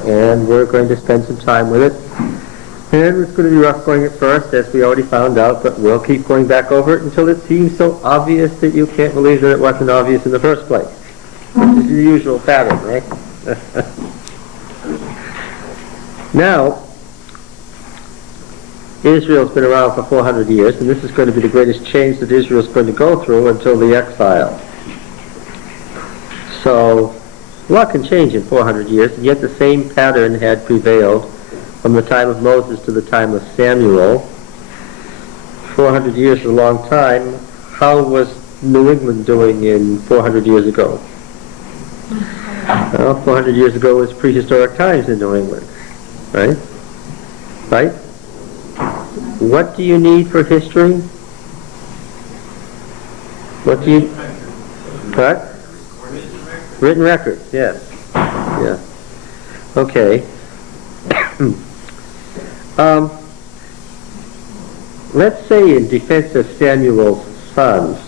and we're going to spend some time with it. And it's going to be rough going at first, as we already found out, but we'll keep going back over it until it seems so obvious that you can't believe that it wasn't obvious in the first place. Which is the usual pattern, right? Now, Israel's been around for 400 years, and this is going to be the greatest change that Israel's going to go through until the exile. So, a lot can change in 400 years, and yet the same pattern had prevailed from the time of Moses to the time of Samuel. 400 years is a long time. How was New England doing in 400 years ago? Well, 400 years ago was prehistoric times in New England, right? Right? What do you need for history? What do you... What? Written records, yes. Yeah. Okay. Let's say in defense of Samuel's sons,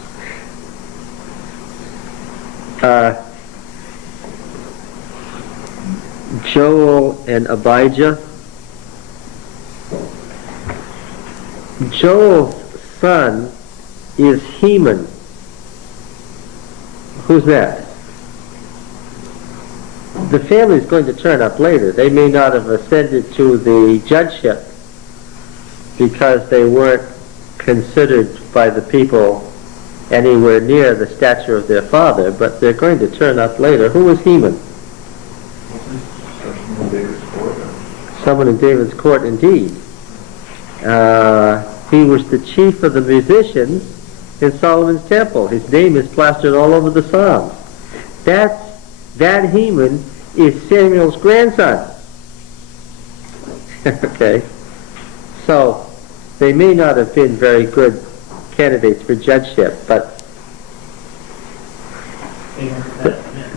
Joel and Abijah. Joel's son is Heman. Who's that? The family is going to turn up later. They may not have ascended to the judgeship because they weren't considered by the people anywhere near the stature of their father, but they're going to turn up later. Who was Heman? Someone in David's court, indeed. He was the chief of the musicians in Solomon's temple. His name is plastered all over the Psalms. That Heman is Samuel's grandson. Okay. So, they may not have been very good candidates for judgeship, but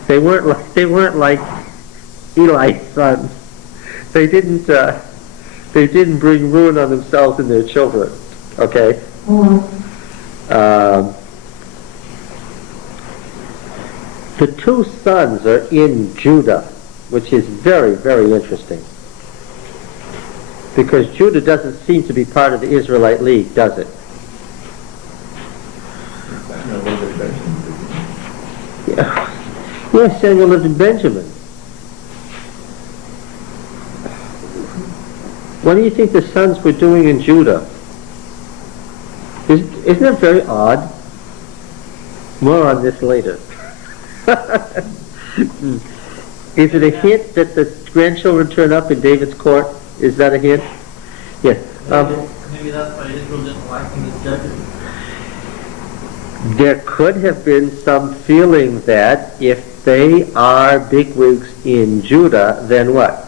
they weren't like Eli's sons. They didn't bring ruin on themselves and their children. Okay. The two sons are in Judah, which is very, very interesting. Because Judah doesn't seem to be part of the Israelite League, does it? Yeah. Yes, Samuel lived in Benjamin. What do you think the sons were doing in Judah? Isn't that very odd? More on this later. Is it a hint that the grandchildren turn up in David's court? Is that a hint? Yes. Maybe that's why Israel didn't like them as judges. There could have been some feeling that if they are bigwigs in Judah, then what?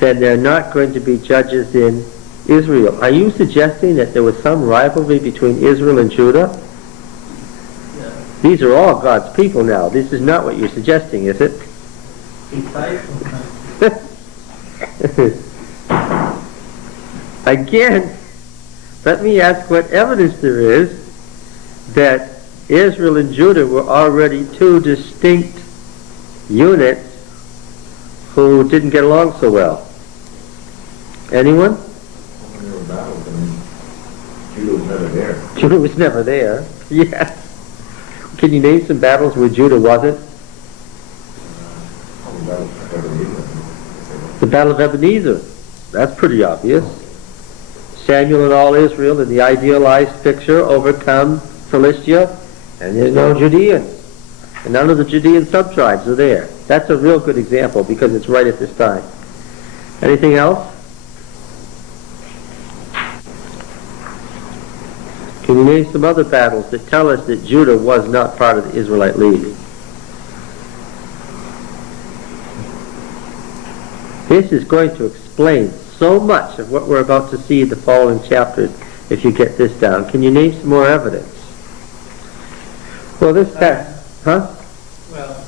Then they're not going to be judges in Israel. Are you suggesting that there was some rivalry between Israel and Judah? These are all God's people now. This is not what you're suggesting, is it? Again, let me ask what evidence there is that Israel and Judah were already two distinct units who didn't get along so well. Anyone? When there were battles, Judah was never there. Judah was never there. Yes. Can you name some battles where Judah wasn't? The Battle of Ebenezer. That's pretty obvious. Samuel and all Israel in the idealized picture overcome Philistia, and there's no Judeans. And none of the Judean sub-tribes are there. That's a real good example because it's right at this time. Anything else? Can you name some other battles that tell us that Judah was not part of the Israelite League? This is going to explain so much of what we're about to see in the following chapters if you get this down. Can you name some more evidence? Well, this huh? Well,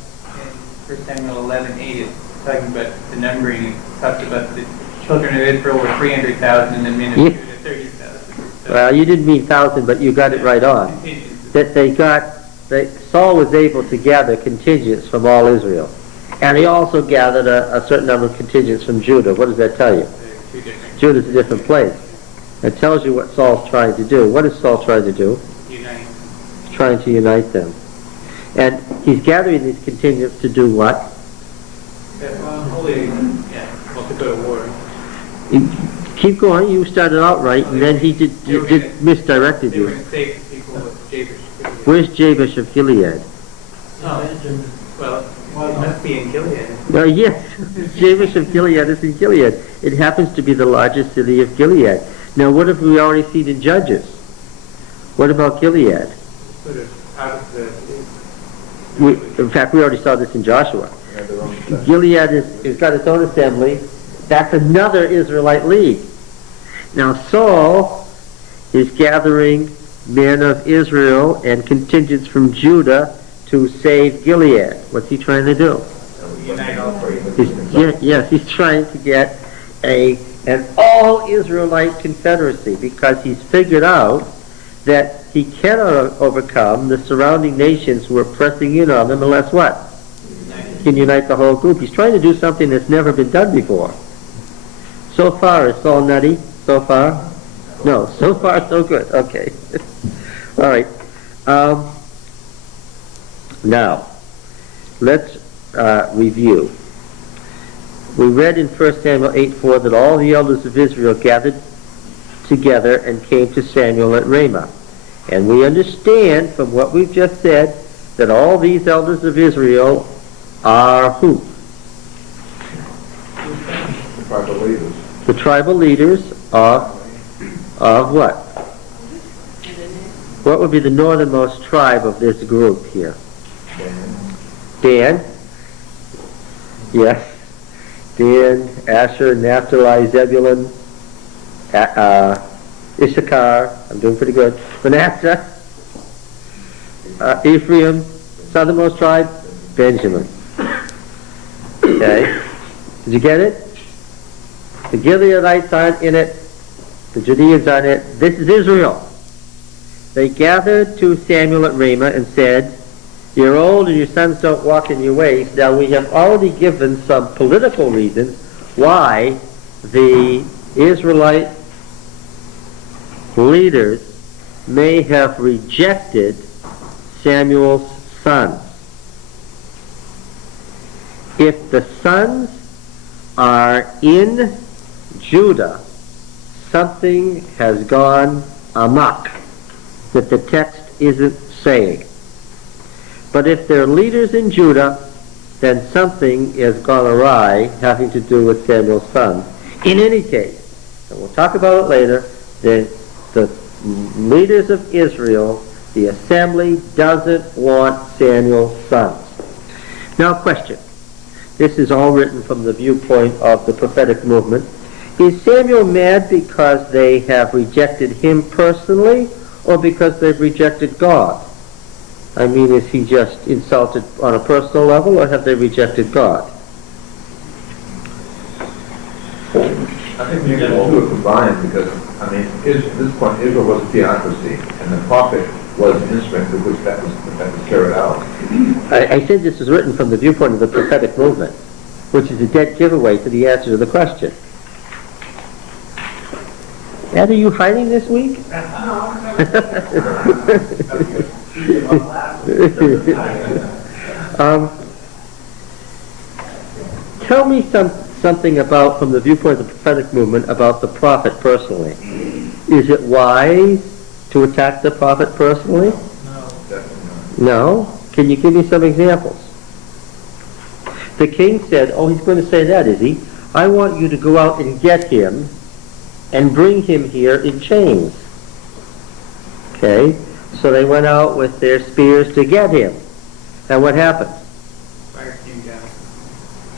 in 1 Samuel 11:8, it's talking about the numbering. It talks about the children of Israel were 300,000 and the men of Judah 30,000. Well, you didn't mean 1,000, but you got it right on. That Saul was able to gather contingents from all Israel. And he also gathered a certain number of contingents from Judah. What does that tell you? Two different. Judah's a different place. It tells you what Saul's trying to do. What is Saul trying to do? Unite. Trying to unite them. And he's gathering these contingents to do what? Holy, yeah, well, to go to war. Keep going. You started out right, and then he misdirected They were you. going to save the people of Jabesh. Where's Jabesh of Gilead? Oh, well, it must be in Gilead. Yes, Jabesh of Gilead is in Gilead. It happens to be the largest city of Gilead. Now, what have we already seen in Judges? What about Gilead? Sort of out of the... In fact, we already saw this in Joshua. They have their own stuff. Gilead has got its own assembly. That's another Israelite league. Now, Saul is gathering men of Israel and contingents from Judah to save Gilead. What's he trying to do? Unite all three. He's trying to get an all-Israelite confederacy because he's figured out that he cannot overcome the surrounding nations who are pressing in on them unless what? He can unite the whole group. He's trying to do something that's never been done before. So far, is Saul nutty? So far? No, so far so good. Okay. All right. Now, let's review. We read in 1 Samuel 8:4 that all the elders of Israel gathered together and came to Samuel at Ramah. And we understand from what we've just said that all these elders of Israel are who? The tribal leaders. The tribal leaders of what? What would be the northernmost tribe of this group here? Dan? Yes. Dan, Asher, Naphtali, Zebulun, Issachar, I'm doing pretty good, Manasseh, Ephraim, southernmost tribe, Benjamin. Okay? Did you get it? The Gileadites aren't in it. The Judeans aren't in it. This is Israel. They gathered to Samuel at Ramah and said, "You're old and your sons don't walk in your ways." Now we have already given some political reasons why the Israelite leaders may have rejected Samuel's sons. If the sons are in Judah, something has gone amok that the text isn't saying. But if they're leaders in Judah, then something has gone awry having to do with Samuel's sons. In any case, and we'll talk about it later, the leaders of Israel, the assembly, doesn't want Samuel's sons. Now, question. This is all written from the viewpoint of the prophetic movement. Is Samuel mad because they have rejected him personally, or because they've rejected God? I mean, is he just insulted on a personal level, or have they rejected God? I think maybe the two are combined because, I mean, at this point, Israel was a theocracy, and the prophet was an instrument with which that was carried out. I said this was written from the viewpoint of the prophetic movement, which is a dead giveaway to the answer to the question. Ed, are you hiding this week? Tell me something about, from the viewpoint of the prophetic movement, about the prophet personally. Is it wise to attack the prophet personally? No. Definitely not. No? Can you give me some examples? The king said, oh, he's going to say that, is he? I want you to go out and get him and bring him here in chains. Okay? So they went out with their spears to get him. And what happened? Fire came down.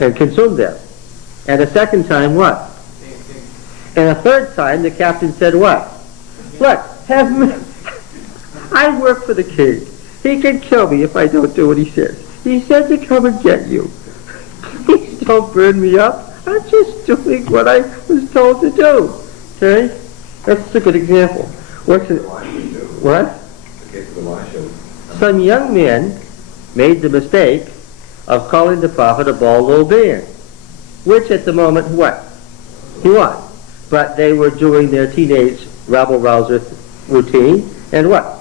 And consumed them. And a second time, what? Same thing. And a third time, the captain said what? Look, have me. I work for the king. He can kill me if I don't do what he says. He said to come and get you. Please don't burn me up. I'm just doing what I was told to do. Okay? That's a good example. What's it? What? The case of Elisha. Some young men made the mistake of calling the prophet a bald old man, which at the moment, what? He was. But they were doing their teenage rabble-rouser routine, and what?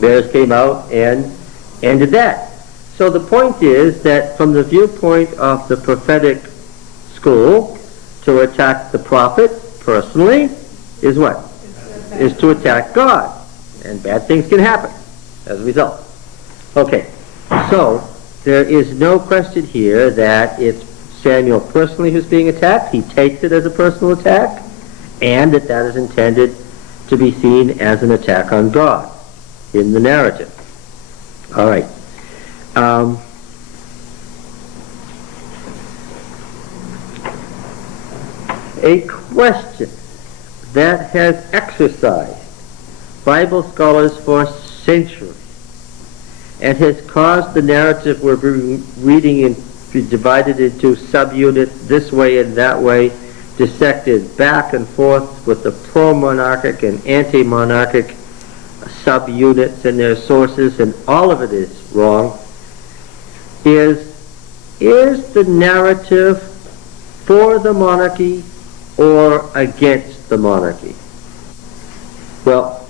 Bears came out and ended that. So the point is that from the viewpoint of the prophetic school, to attack the prophet personally is what? Is to attack God. And bad things can happen as a result. Okay, so there is no question here that it's Samuel personally who's being attacked. He takes it as a personal attack, and that is intended to be seen as an attack on God in the narrative. All right. A question that has exercised Bible scholars for centuries and has caused the narrative we're reading in be divided into subunits this way and that way, dissected back and forth with the pro-monarchic and anti-monarchic subunits and their sources, and all of it is wrong, is the narrative for the monarchy or against the monarchy? Well,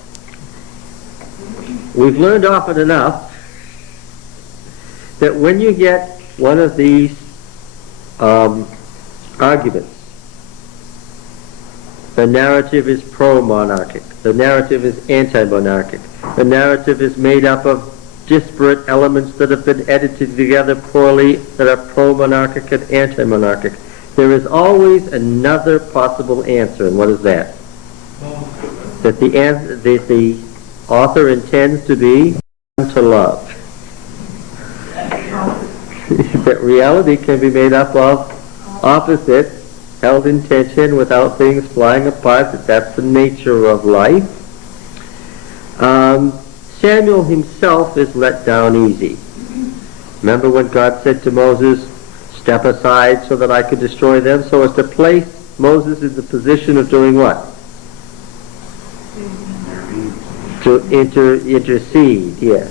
we've learned often enough that when you get one of these arguments, the narrative is pro-monarchic, the narrative is anti-monarchic, the narrative is made up of disparate elements that have been edited together poorly that are pro-monarchic and anti-monarchic. There is always another possible answer, and what is that? That the author intends to be to love. That reality can be made up of opposites held in tension without things flying apart, that's the nature of life. Samuel himself is let down easy. Remember when God said to Moses, step aside so that I could destroy them, so as to place Moses in the position of doing what? To intercede, yes.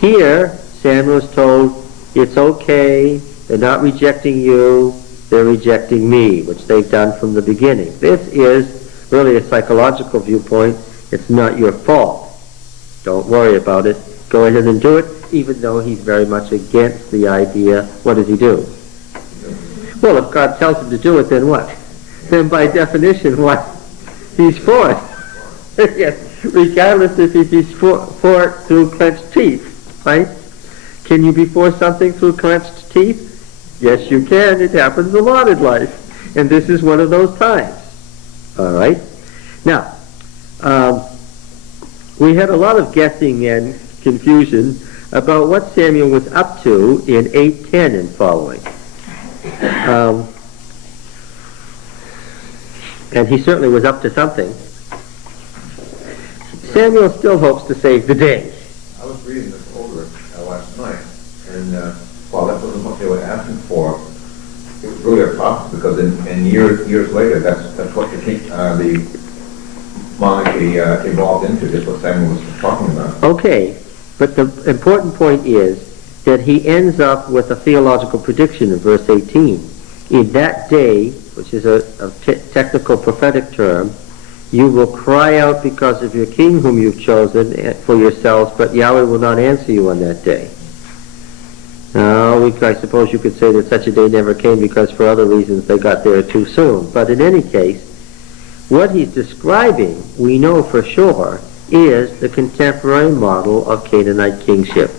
Here, Samuel is told, it's okay, they're not rejecting you, they're rejecting me, which they've done from the beginning. This is really a psychological viewpoint. It's not your fault. Don't worry about it. Go ahead and do it, even though he's very much against the idea. What does he do? Well, if God tells him to do it, then what? Then by definition, what? He's for it. Yes, regardless if he's for it through clenched teeth, right? Can you be for something through clenched teeth? Yes, you can. It happens a lot in life. And this is one of those times. All right? Now, we had a lot of guessing and confusion about what Samuel was up to in 8:10 and following. And he certainly was up to something. Samuel still hopes to save the day. I was reading this over last night, and while that wasn't what they were asking for, it was really a process, because in years later, that's what the monarchy evolved into. Just what Samuel was talking about. Okay, but the important point is that he ends up with a theological prediction in verse 18. In that day, which is a technical prophetic term, you will cry out because of your king whom you've chosen for yourselves, but Yahweh will not answer you on that day. Now, I suppose you could say that such a day never came because for other reasons they got there too soon. But in any case, what he's describing, we know for sure, is the contemporary model of Canaanite kingship.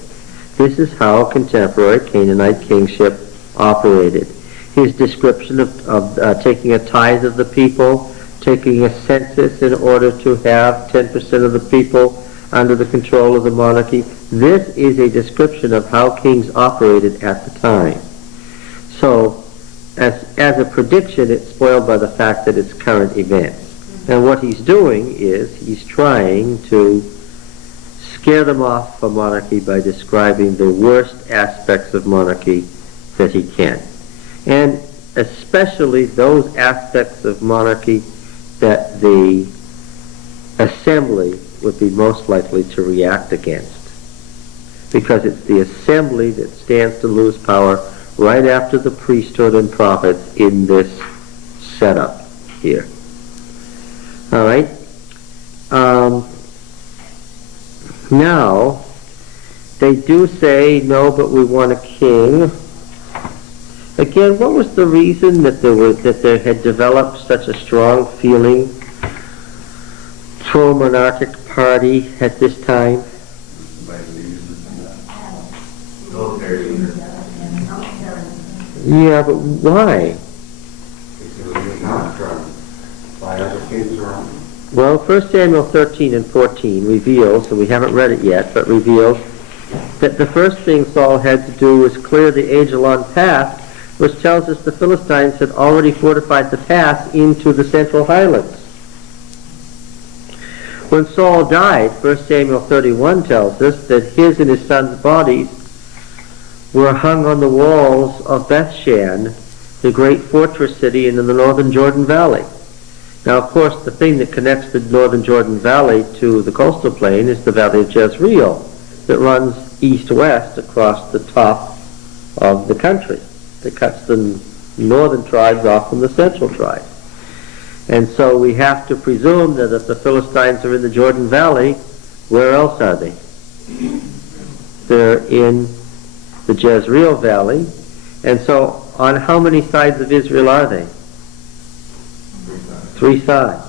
This is how contemporary Canaanite kingship operated. His description of taking a tithe of the people, taking a census in order to have 10% of the people under the control of the monarchy. This is a description of how kings operated at the time. So, as a prediction, it's spoiled by the fact that it's current events. And what he's doing is he's trying to scare them off from monarchy by describing the worst aspects of monarchy that he can. And especially those aspects of monarchy that the assembly would be most likely to react against. because it's the assembly that stands to lose power right after the priesthood and prophets in this setup here. All right. Now, they do say, no, but we want a king. Again, what was the reason that there had developed such a strong feeling pro-monarchic party at this time? Yeah, but why? Well, 1 Samuel 13 and 14 reveals, and we haven't read it yet, but reveals that the first thing Saul had to do was clear the Ajalon path, which tells us the Philistines had already fortified the path into the Central Highlands. When Saul died, 1 Samuel 31 tells us that his and his son's bodies were hung on the walls of Bethshan, the great fortress city in the northern Jordan Valley. Now, of course, the thing that connects the northern Jordan Valley to the coastal plain is the Valley of Jezreel that runs east-west across the top of the country, that cuts the northern tribes off from the central tribes. And so we have to presume that if the Philistines are in the Jordan Valley, where else are they? They're in the Jezreel Valley. And so on how many sides of Israel are they? 3 sides.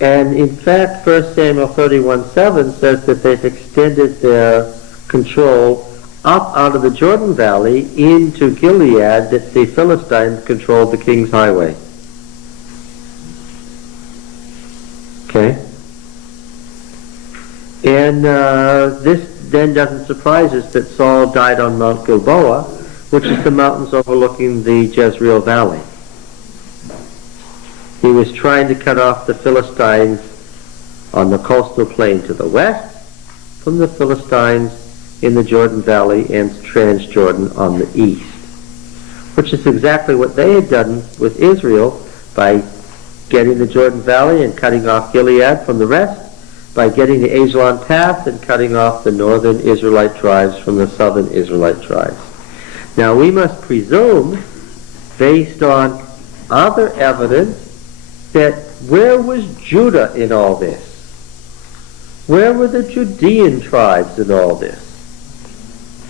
And in fact, 1 Samuel 31:7 says that they've extended their control up out of the Jordan Valley into Gilead, that the Philistines controlled the King's Highway. Okay? And this then doesn't surprise us that Saul died on Mount Gilboa, which is the mountains overlooking the Jezreel Valley. He was trying to cut off the Philistines on the coastal plain to the west from the Philistines in the Jordan Valley and Transjordan on the east, which is exactly what they had done with Israel by getting the Jordan Valley and cutting off Gilead from the rest, by getting the Ajalon path and cutting off the northern Israelite tribes from the southern Israelite tribes. Now we must presume, based on other evidence, that where was Judah in all this? Where were the Judean tribes in all this?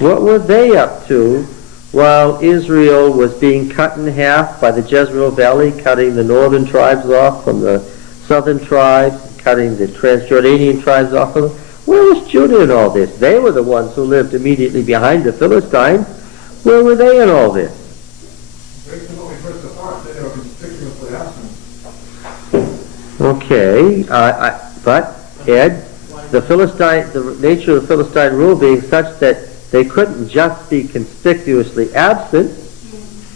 What were they up to while Israel was being cut in half by the Jezreel Valley, cutting the northern tribes off from the southern tribes, cutting the Transjordanian tribes off of them? Where was Judah in all this? They were the ones who lived immediately behind the Philistines. Where were they in all this? Based on what we heard so far, they were conspicuously absent. Okay, but Ed, the nature of the Philistine rule being such that they couldn't just be conspicuously absent.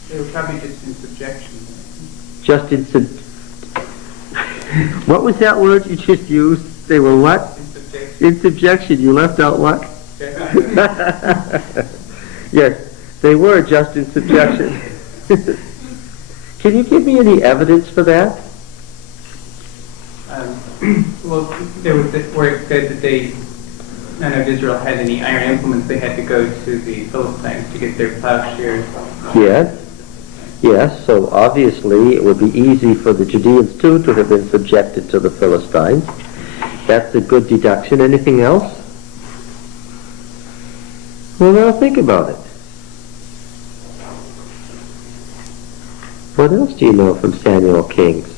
They were probably just in subjection. Just in what was that word you just used? They were what? In subjection. In subjection. You left out what? Yes, they were just in subjection. Can you give me any evidence for that? Well, there was where it said that none of Israel had any iron implements. They had to go to the Philistines to get their plowshares. Yes. Yes, so obviously it would be easy for the Judeans too to have been subjected to the Philistines. That's a good deduction. Anything else? Well, now think about it. What else do you know from Samuel Kings?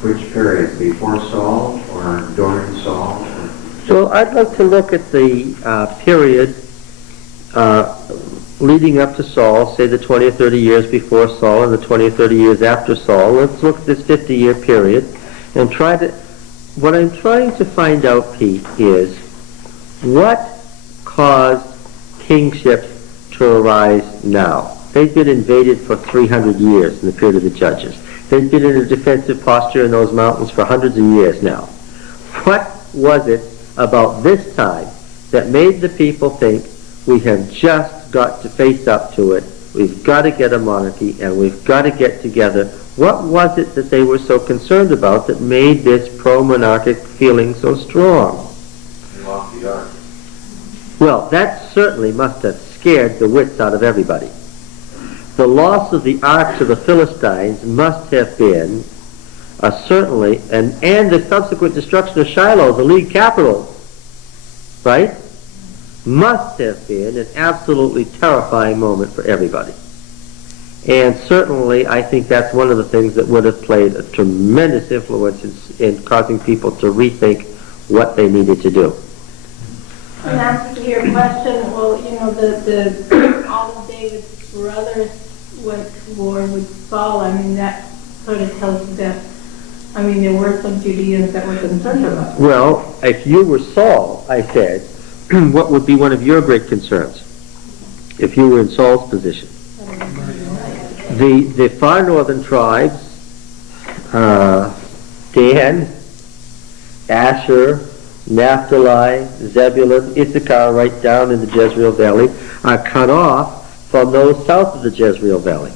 Which period? Before Saul or during Saul? Well, I'd like to look at the period leading up to Saul, say the 20 or 30 years before Saul and the 20 or 30 years after Saul. Let's look at this 50-year period and what I'm trying to find out, Pete, is what caused kingship to arise now? They've been invaded for 300 years in the period of the Judges. They've been in a defensive posture in those mountains for hundreds of years now. What was it about this time that made the people think we have just got to face up to it? we've got to get a monarchy, and we've got to get together. What was it that they were so concerned about that made this pro-monarchic feeling so strong? They lost the ark. Well, that certainly must have scared the wits out of everybody. The loss of the ark to the Philistines must have been certainly, and the subsequent destruction of Shiloh, the league capital, right, must have been an absolutely terrifying moment for everybody. And certainly, I think that's one of the things that would have played a tremendous influence in causing people to rethink what they needed to do. In answer to your question, well, the all of David's brothers went to war with Saul. I mean, that sort of tells you that, I mean, there were some Judeans that were concerned about it. Well, if you were Saul, I said, what would be one of your great concerns if you were in Saul's position? The far northern tribes, Dan, Asher, Naphtali, Zebulun, Issachar, right down in the Jezreel Valley, are cut off from those south of the Jezreel Valley.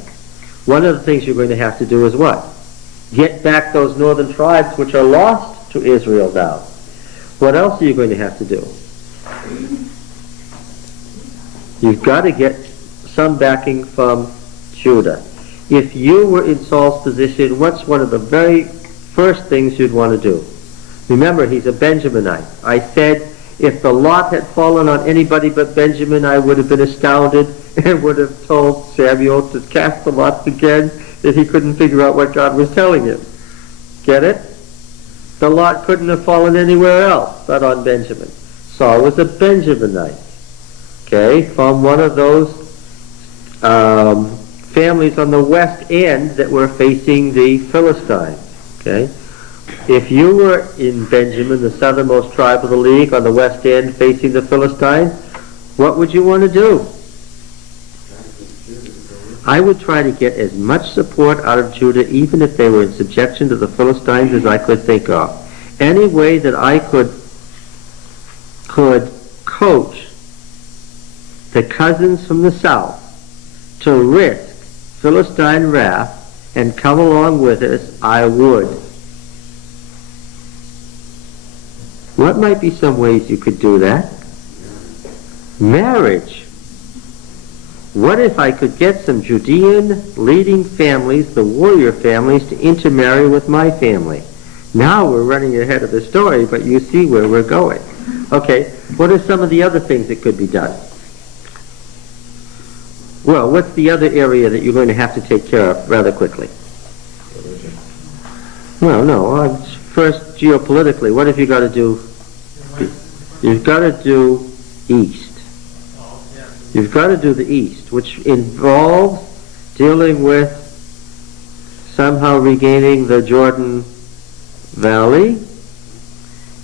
One of the things you're going to have to do is what? Get back those northern tribes which are lost to Israel now. What else are you going to have to do? You've got to get some backing from Judah. If you were in Saul's position, what's one of the very first things you'd want to do? Remember, he's a Benjaminite. I said, if the lot had fallen on anybody but Benjamin, I would have been astounded and would have told Samuel to cast the lots again, that he couldn't figure out what God was telling him. Get it? The lot couldn't have fallen anywhere else but on Benjamin. Saul was a Benjaminite, okay, from one of those families on the west end that were facing the Philistines, okay? If you were in Benjamin, the southernmost tribe of the league, on the west end facing the Philistines, what would you want to do? I would try to get as much support out of Judah, even if they were in subjection to the Philistines, as I could think of. Any way that I could coach the cousins from the south to risk Philistine wrath and come along with us, I would. What might be some ways you could do that? Marriage. What if I could get some Judean leading families, the warrior families, to intermarry with my family? Now we're running ahead of the story, but you see where we're going. Okay, what are some of the other things that could be done? Well, what's the other area that you're going to have to take care of rather quickly? Well, no. First, geopolitically, what have you got to do? You've got to do east. You've got to do the east, which involves dealing with somehow regaining the Jordan Valley.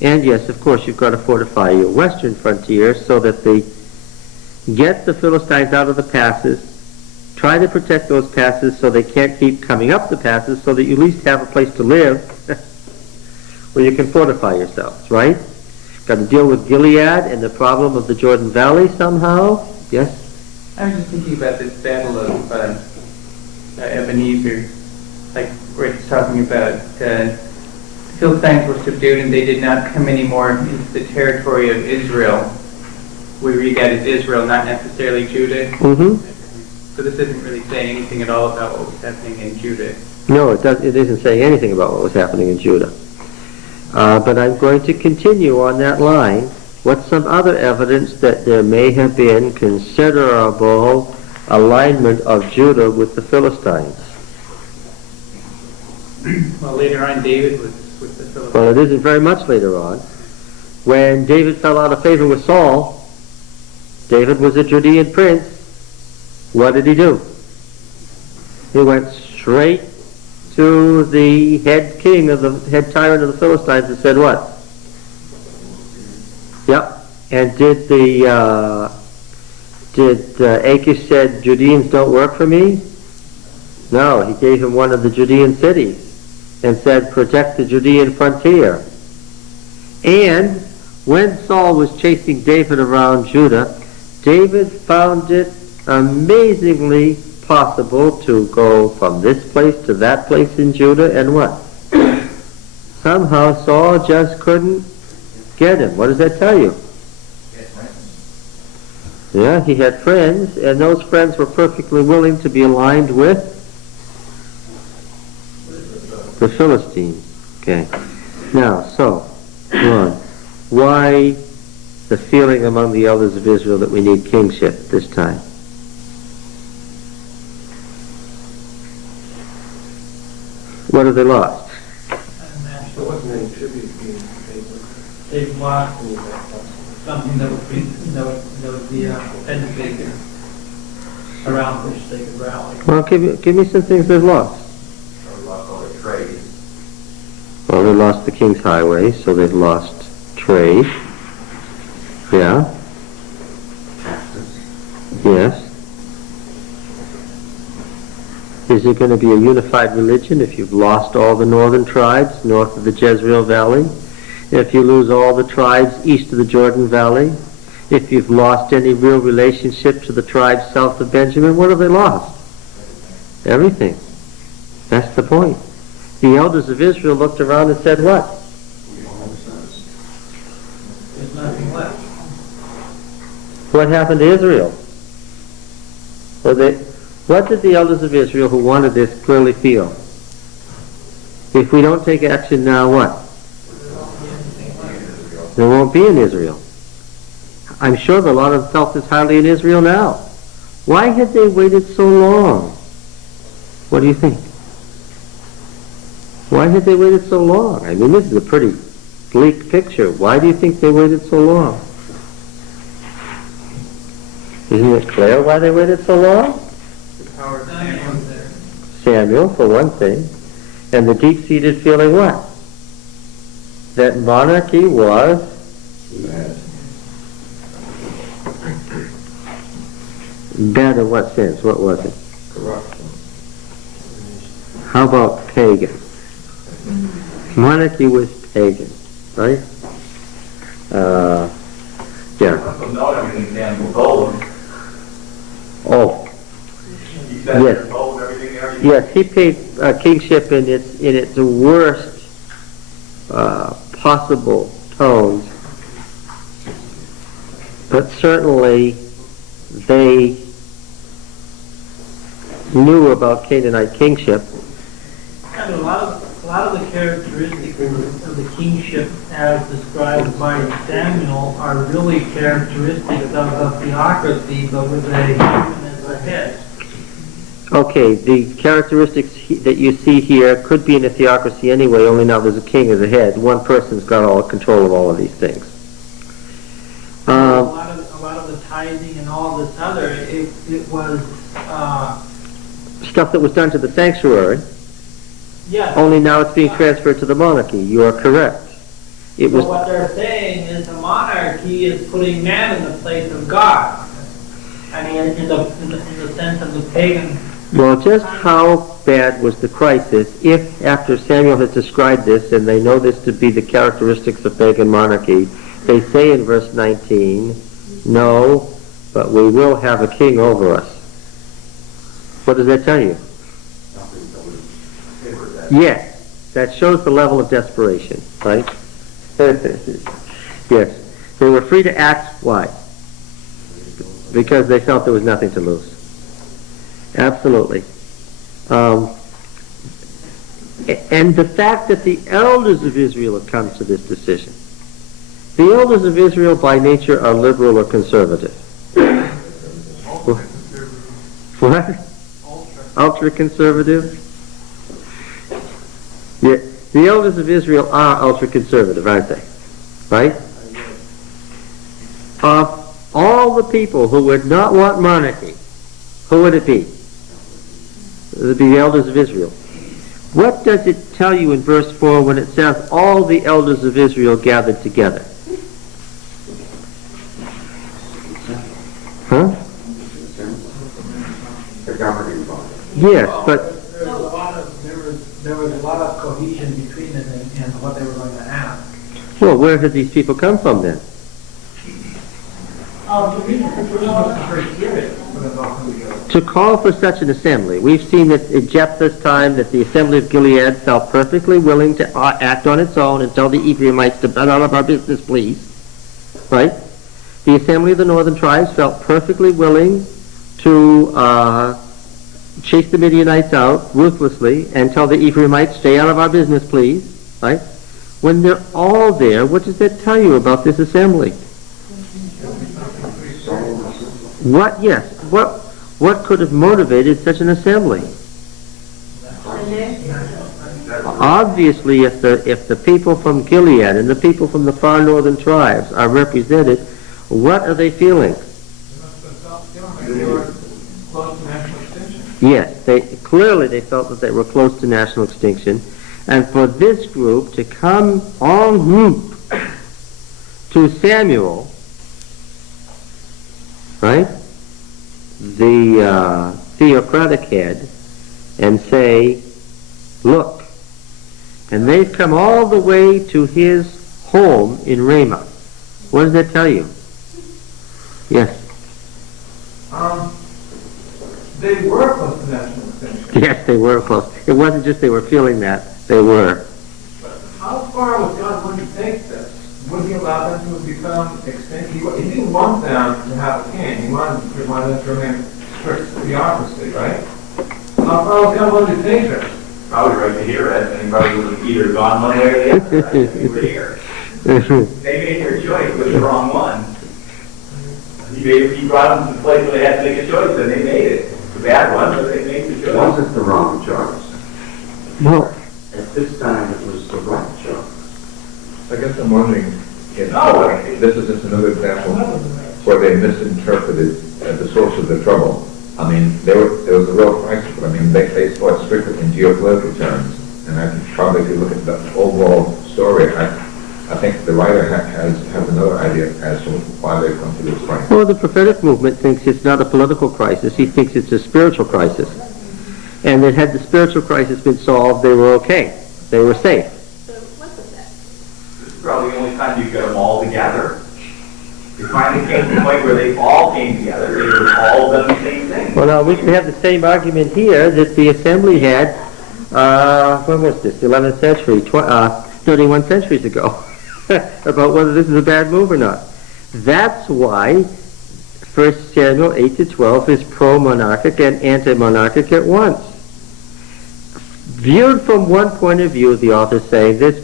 And yes, of course, you've got to fortify your western frontier so that get the Philistines out of the passes, try to protect those passes so they can't keep coming up the passes, so that you at least have a place to live where you can fortify yourselves, right? Got to deal with Gilead and the problem of the Jordan Valley somehow. Yes? I was just thinking about this battle of Ebenezer, like where it's talking about the Philistines were subdued and they did not come anymore into the territory of Israel. We read that as Israel, not necessarily Judah. Mm-hmm. So this isn't really saying anything at all about what was happening in Judah. No, it isn't saying anything about what was happening in Judah. But I'm going to continue on that line. What's some other evidence that there may have been considerable alignment of Judah with the Philistines? Well, later on, David was with the Philistines. Well, it isn't very much later on. When David fell out of favor with Saul, David was a Judean prince. What did he do? He went straight to the head head tyrant of the Philistines and said what? Yep. And did Achish said, Judeans don't work for me? No, he gave him one of the Judean cities and said, protect the Judean frontier. And when Saul was chasing David around Judah, David found it amazingly possible to go from this place to that place in Judah, and what? Somehow Saul just couldn't get him. What does that tell you? Yeah, he had friends, and those friends were perfectly willing to be aligned with the Philistines. Okay. Now, so, Ron, why the feeling among the elders of Israel that we need kingship this time? What have they lost? There wasn't any tribute being paid. They've lost something that would be a figure around which they could rally. Well, give me some things they've lost. We lost all the trade. Well, they lost the King's Highway, so they've lost trade. Yeah. Yes. Is it going to be a unified religion if you've lost all the northern tribes north of the Jezreel Valley? If you lose all the tribes east of the Jordan Valley? If you've lost any real relationship to the tribes south of Benjamin? What have they lost? Everything. That's the point. The elders of Israel looked around and said what? There's nothing left. What happened to Israel? What did the elders of Israel who wanted this clearly feel? If we don't take action now, what? There won't be an Israel. I'm sure that a lot of them felt there's hardly an Israel now. Why had they waited so long? What do you think? Why had they waited so long? I mean, this is a pretty bleak picture. Why do you think they waited so long? Isn't it clear why they waited so long? The power of Samuel was there. Samuel, for one thing, and the deep-seated feeling what? That monarchy was bad in what sense? What was it? Corruption. How about pagan? Monarchy was pagan, right? Yeah. Russell know everything Dan was gold. Oh, He said Yes. there's gold, everything there. yes. He paid kingship in its worst possible tones, but certainly they knew about Canaanite kingship. And a lot of the characteristics of the kingship as described by Samuel are really characteristics of a theocracy, but with a human as the head. Okay, the characteristics that you see here could be in a theocracy anyway, only now there's a king as a head. One person's got all control of all of these things. A lot of the tithing and all this other, it was, Stuff that was done to the sanctuary, yes. only now it's being transferred to the monarchy. You are correct. It So was what they're saying is the monarchy is putting man in the place of God. I mean, in the sense of the pagan. Well, just how bad was the crisis if, after Samuel has described this, and they know this to be the characteristics of pagan monarchy, they say in verse 19, no, but we will have a king over us. What does that tell you? Yes, that shows the level of desperation, right? Yes, they were free to act. Why? Because they felt there was nothing to lose. Absolutely. And the fact that the elders of Israel have come to this decision. The elders of Israel by nature are liberal or conservative. What? Ultra-conservative? Yeah, the elders of Israel are ultra-conservative, aren't they? Right? Of all the people who would not want monarchy, who would it be? It would be the elders of Israel. What does it tell you in verse 4 when it says all the elders of Israel gathered together? Huh? The governing body. Yes, but There was a lot of cohesion between them and what they were going to ask. well, where did these people come from then? all the To call for such an assembly. We've seen that in Jephthah's time that the assembly of Gilead felt perfectly willing to act on its own and tell the Ephraimites to get out of our business, please. Right? The assembly of the northern tribes felt perfectly willing to chase the Midianites out ruthlessly and tell the Ephraimites, stay out of our business, please. Right? When they're all there, what does that tell you about this assembly? What could have motivated such an assembly? Obviously, if the people from Gilead and the people from the far northern tribes are represented, what are they feeling? Yes, they felt that they were close to national extinction, and for this group to come en group to Samuel, right, the theocratic head, and say, look, and they've come all the way to his home in Ramah. What does that tell you? Yes. They were close to national extinction. Yes, they were close. It wasn't just they were feeling that, they were. But how far was God going to take this? Would he allow them to become extinct? He didn't want them to have a king. He wanted them to remain strict theocracy, right? How far was God going to take this? Probably right to hear it, and he probably would have either gone one way or the other, right? They were here. They made their choice with the wrong one. He brought them to the place where they had to make a choice, and they made it. The bad one, but they made the choice. It wasn't the wrong choice. Well, At this time, it was the right choice. I guess I'm wondering if this is just another example where they misinterpreted the source of the trouble. I mean, there was a real crisis, but I mean, they saw it strictly in geopolitical terms. And I think probably if you look at the overall story, I think the writer has another idea as to why they've come to this crisis. well, the prophetic movement thinks it's not a political crisis. He thinks it's a spiritual crisis. And that had the spiritual crisis been solved, they were okay. They were safe. So what was that? This is probably the only time you get them all together. They finally came to the point where they all came together. They were all done the same thing. Well, now we can have the same argument here that the assembly had, when was this? The 11th century, 31 centuries ago, about whether this is a bad move or not. That's why 1 Samuel 8 to 12 is pro-monarchic and anti-monarchic at once. Viewed from one point of view, the author is saying this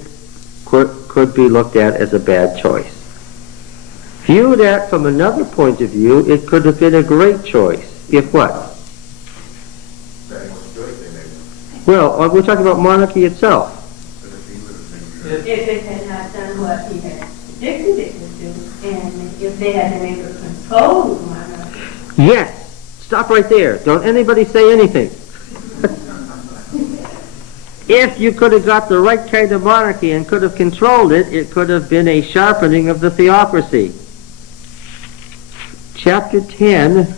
could be looked at as a bad choice. Viewed at from another point of view, it could have been a great choice. If what? Well, we're talking about monarchy itself. If it had not done what he had predicted it would do, and if they had been able to control the monarchy. Yes. Stop right there. Don't anybody say anything. If you could have got the right kind of monarchy and could have controlled it, it could have been a sharpening of the theocracy. Chapter 10.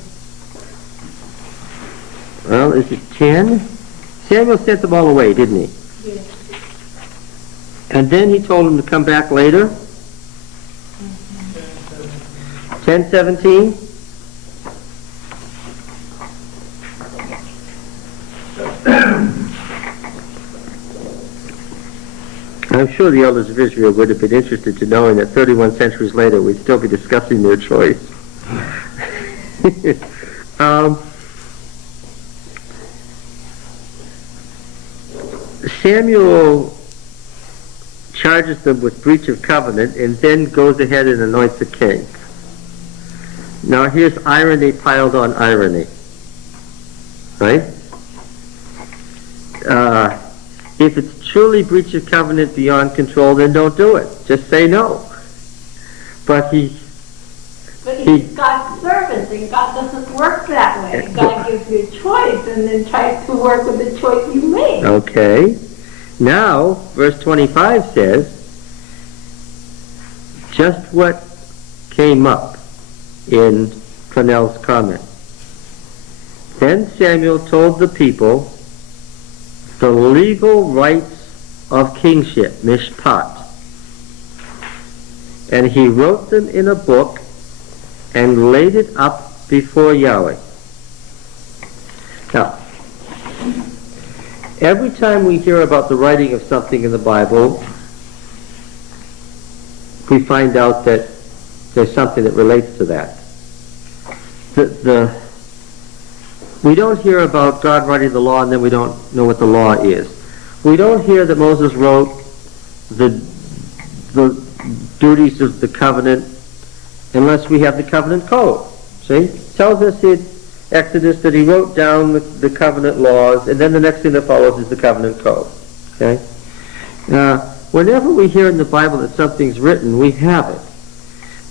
Well, is it 10? Samuel sent them all away, didn't he? Yes. And then he told them to come back later. 10:17. I'm sure the elders of Israel would have been interested to knowing that 31 centuries later we'd still be discussing their choice. Samuel charges them with breach of covenant and then goes ahead and anoints a king. Now here's irony piled on irony. Right? If it's truly breach of covenant beyond control, then don't do it. Just say no. But But he's God's servant, and God doesn't work that way. God gives you a choice and then tries to work with the choice you made. Okay. Now, verse 25 says, just what came up in Connell's comment. Then Samuel told the people the legal rights of kingship, mishpat. And he wrote them in a book and laid it up before Yahweh. Now, every time we hear about the writing of something in the Bible, we find out that there's something that relates to that. We don't hear about God writing the law and then we don't know what the law is. We don't hear that Moses wrote the duties of the covenant unless we have the covenant code. See? It tells us in Exodus that he wrote down the covenant laws, and then the next thing that follows is the covenant code. Okay? Whenever we hear in the Bible that something's written, we have it.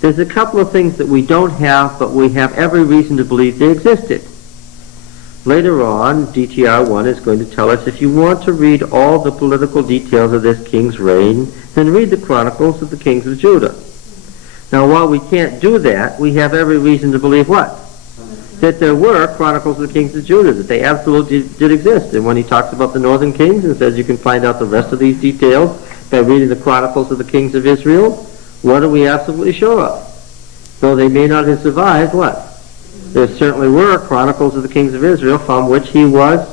There's a couple of things that we don't have, but we have every reason to believe they existed. Later on, DTR 1 is going to tell us if you want to read all the political details of this king's reign, then read the Chronicles of the Kings of Judah. Now, while we can't do that, we have every reason to believe what? That there were Chronicles of the Kings of Judah, that they absolutely did exist. And when he talks about the northern kings and says you can find out the rest of these details by reading the Chronicles of the Kings of Israel, what are we absolutely sure of? Though they may not have survived, what? There certainly were Chronicles of the Kings of Israel from which he was.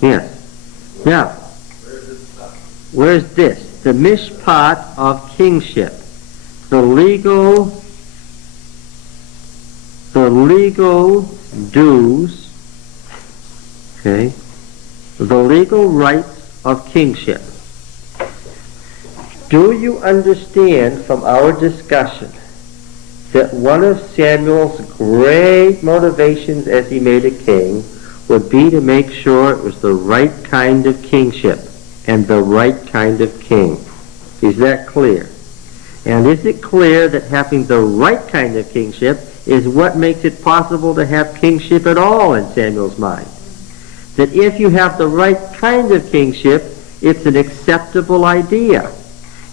Yes. Now, where's this? The mishpat of kingship. The legal dues, okay, the legal rights of kingship. Do you understand from our discussion that one of Samuel's great motivations as he made a king would be to make sure it was the right kind of kingship and the right kind of king? Is that clear? And is it clear that having the right kind of kingship is what makes it possible to have kingship at all in Samuel's mind? That if you have the right kind of kingship, it's an acceptable idea.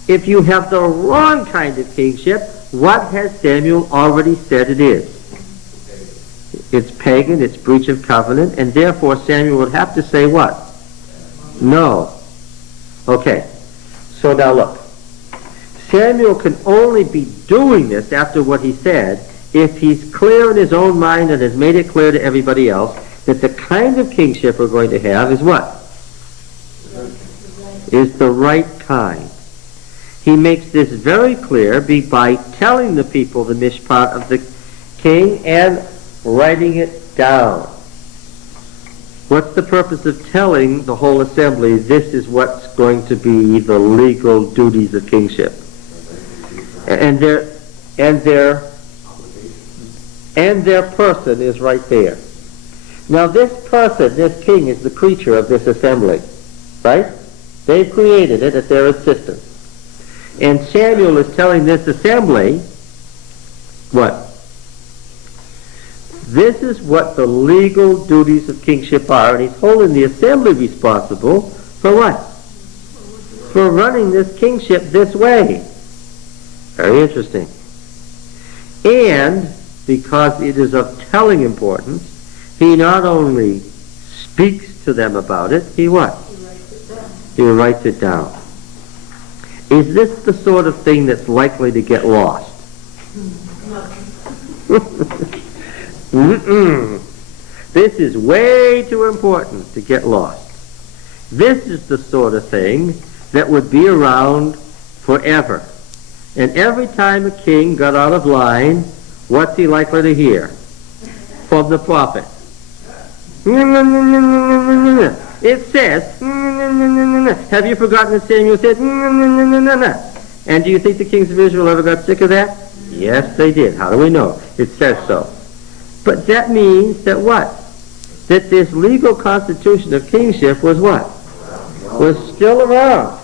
If you have the wrong kind of kingship, what has Samuel already said it is? It's pagan, it's breach of covenant, and therefore Samuel would have to say what? No. Okay, so now look. Samuel can only be doing this after what he said if he's clear in his own mind and has made it clear to everybody else that the kind of kingship we're going to have is what? Is the right kind. He makes this very clear by telling the people the mishpat of the king and writing it down. What's the purpose of telling the whole assembly this is what's going to be the legal duties of kingship? And their person is right there. Now this person, this king, is the creature of this assembly, right? They've created it at their insistence. And Samuel is telling this assembly what? This is what the legal duties of kingship are, and he's holding the assembly responsible for what? For running this kingship this way. Very interesting. And because it is of telling importance, he not only speaks to them about it, he what? He writes it down. Is this the sort of thing that's likely to get lost? This is way too important to get lost. This is the sort of thing that would be around forever. And every time a king got out of line, what's he likely to hear? From the prophet. It says, have you forgotten that Samuel said, and do you think the kings of Israel ever got sick of that? Yes, they did. How do we know? It says so. But that means that what? That this legal constitution of kingship was what? Was still around.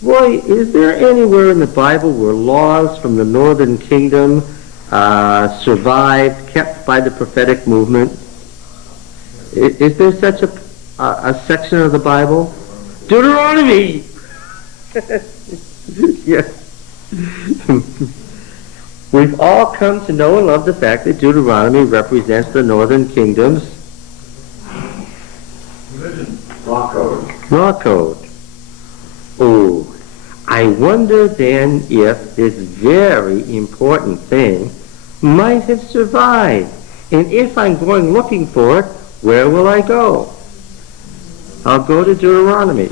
Boy, is there anywhere in the Bible where laws from the northern kingdom survived, kept by the prophetic movement? Is there such a section of the Bible? Deuteronomy! Yes. We've all come to know and love the fact that Deuteronomy represents the northern kingdom's Law code. law code. Oh, I I wonder then if this very important thing might have survived. And if I'm going looking for it, where will I go? I'll go to Deuteronomy.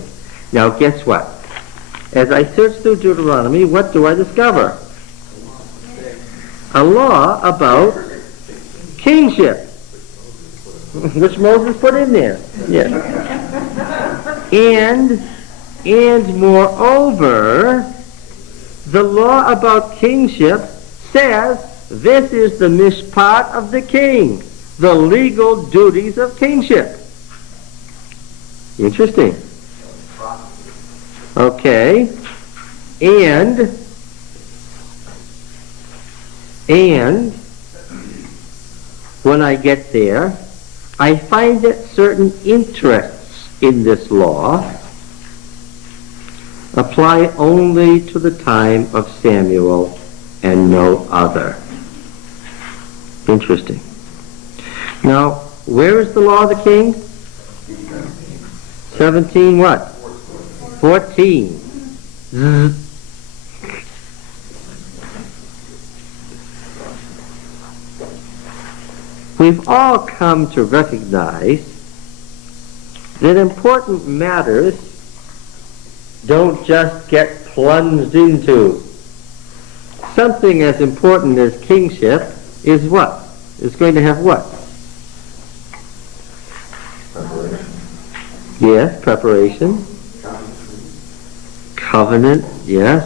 Now guess what? As I search through Deuteronomy, what do I discover? A law about kingship, which Moses put in there. Yes. And moreover, the law about kingship says this is the mishpat of the king, the legal duties of kingship. Interesting. Okay. And when I get there, I find that certain interests in this law apply only to the time of Samuel and no other. Interesting. Now, where is the law of the king? 17 what? 14. We've all come to recognize that important matters don't just get plunged into. Something as important as kingship is what? Is going to have what? Preparation. Yes, preparation. Covenant, yes.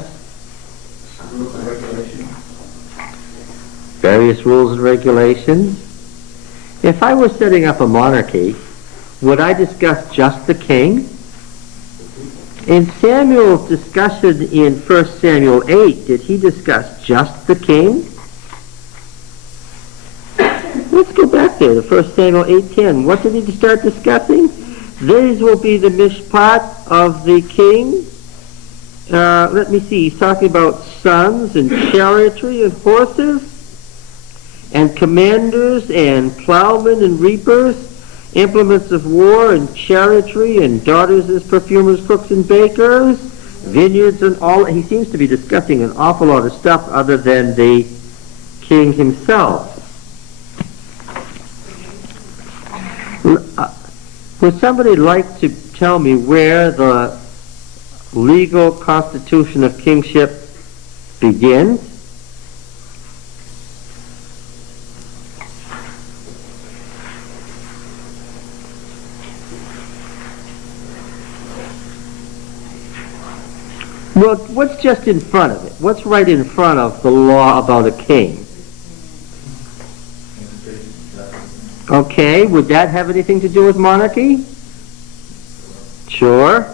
Various rules and regulations. If I were setting up a monarchy, would I discuss just the king? In Samuel's discussion in 1 Samuel 8, did he discuss just the king? Let's go back there to 1 Samuel 8:10. What did he start discussing? These will be the mishpat of the king. Let me see. He's talking about sons and chariotry and horses and commanders and plowmen and reapers, implements of war and chariotry and daughters as perfumers, cooks and bakers, vineyards and all. He seems to be discussing an awful lot of stuff other than the king himself. Would somebody like to tell me where the legal constitution of kingship begins? Well, what's just in front of it? What's right in front of the law about a king? Okay, would that have anything to do with monarchy? Sure.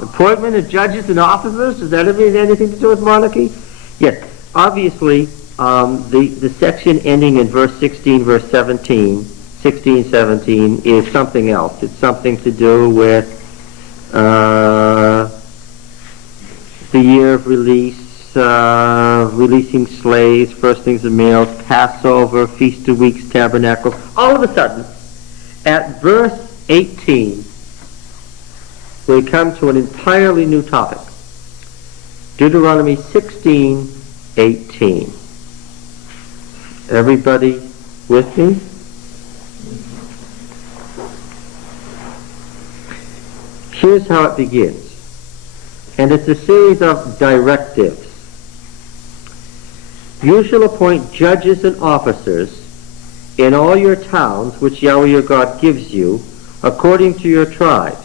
Appointment of judges and officers, does that have anything to do with monarchy? Yes. Obviously, the section ending in verse 16, verse 17, 16, 17 is something else. It's something to do with the year of release, releasing slaves, firstings of males, Passover, Feast of Weeks, Tabernacles. All of a sudden, at verse 18, we come to an entirely new topic. Deuteronomy 16:18. Everybody with me? Here's how it begins. And it's a series of directives. You shall appoint judges and officers in all your towns which Yahweh your God gives you, according to your tribes,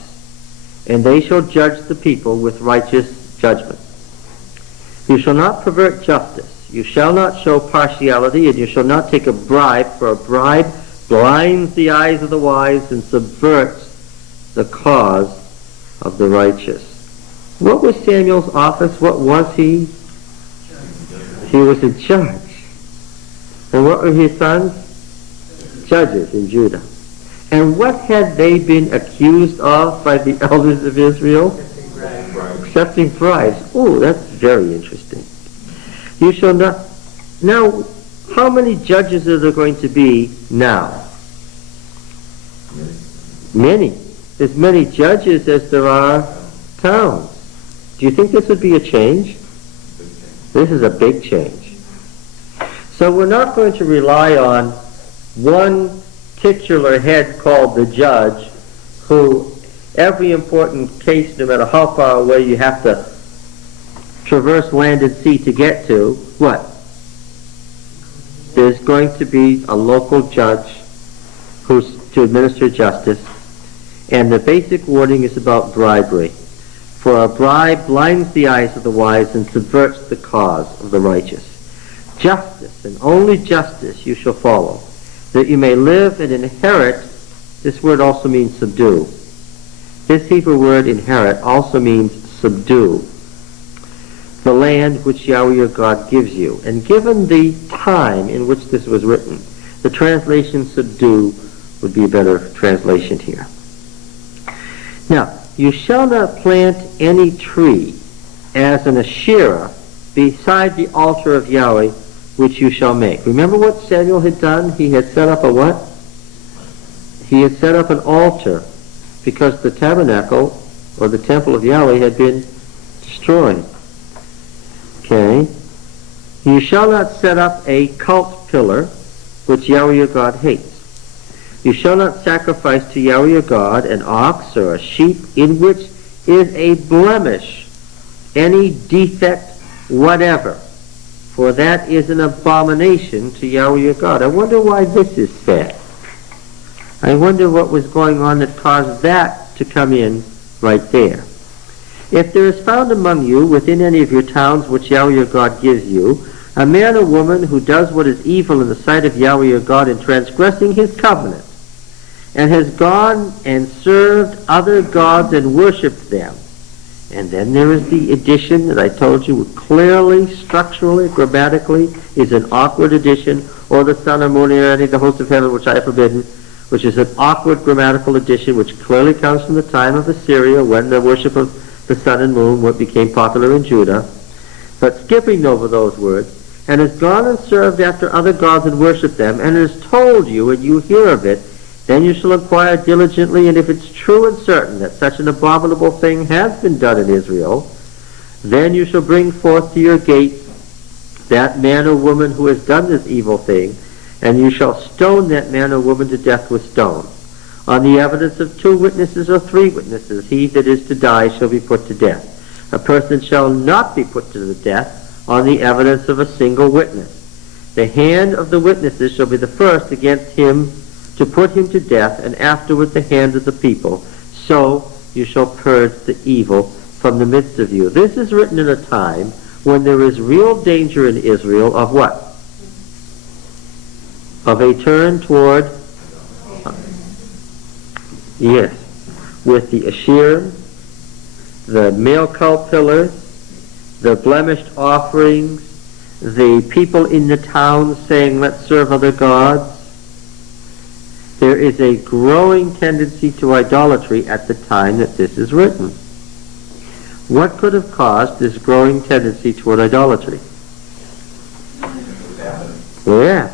and they shall judge the people with righteous judgment. You shall not pervert justice. You shall not show partiality, and you shall not take a bribe, for a bribe blinds the eyes of the wise and subverts the cause of the righteous. What was Samuel's office? What was he? He was a judge. And what were his sons? Judges in Judah. And what had they been accused of by the elders of Israel? Accepting bribes. Oh, that's very interesting. You shall not... Now, how many judges are there going to be now? Many. As many judges as there are towns. Do you think this would be a change? This is a big change. So we're not going to rely on one titular head called the judge, who every important case, no matter how far away you have to traverse land and sea to get to, what? There's going to be a local judge who's to administer justice, and the basic wording is about bribery. For a bribe blinds the eyes of the wise and subverts the cause of the righteous. Justice, and only justice, you shall follow, that you may live and inherit. This word also means subdue. This Hebrew word inherit also means subdue the land which Yahweh your God gives you. And given the time in which this was written, the translation subdue would be a better translation here. Now, you shall not plant any tree as an Asherah beside the altar of Yahweh which you shall make. Remember what Samuel had done? He had set up a what? He had set up an altar because the tabernacle or the temple of Yahweh had been destroyed. Okay. You shall not set up a cult pillar which Yahweh your God hates. You shall not sacrifice to Yahweh your God an ox or a sheep in which is a blemish, any defect whatever, for that is an abomination to Yahweh your God. I wonder why this is said. I wonder what was going on that caused that to come in right there. If there is found among you within any of your towns which Yahweh your God gives you, a man or woman who does what is evil in the sight of Yahweh your God in transgressing his covenant, and has gone and served other gods and worshipped them. And then there is the addition that I told you clearly, structurally, grammatically, is an awkward addition, or the sun or moon or any of the hosts of heaven which I have forbidden, which is an awkward grammatical addition which clearly comes from the time of Assyria when the worship of the sun and moon what became popular in Judah. But skipping over those words, and has gone and served after other gods and worshipped them, and has told you, and you hear of it, then you shall inquire diligently, and if it's true and certain that such an abominable thing has been done in Israel, then you shall bring forth to your gates that man or woman who has done this evil thing, and you shall stone that man or woman to death with stone. On the evidence of 2 witnesses or 3 witnesses, he that is to die shall be put to death. A person shall not be put to the death on the evidence of a single witness. The hand of the witnesses shall be the first against him to put him to death, and afterward the hand of the people. So you shall purge the evil from the midst of you. This is written in a time when there is real danger in Israel of what? Of a turn toward, yes, with the Asherah, the male cult pillars, the blemished offerings, the people in the town saying, let's serve other gods. There is a growing tendency to idolatry at the time that this is written. What could have caused this growing tendency toward idolatry? Yeah.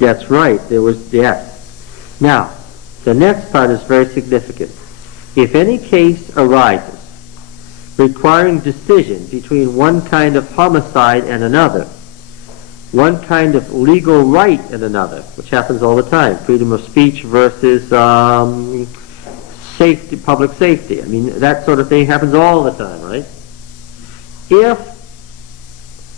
That's right. There was, yes. Now, the next part is very significant. If any case arises requiring decision between one kind of homicide and another, one kind of legal right and another, which happens all the time, freedom of speech versus safety, public safety. I mean, that sort of thing happens all the time, right? If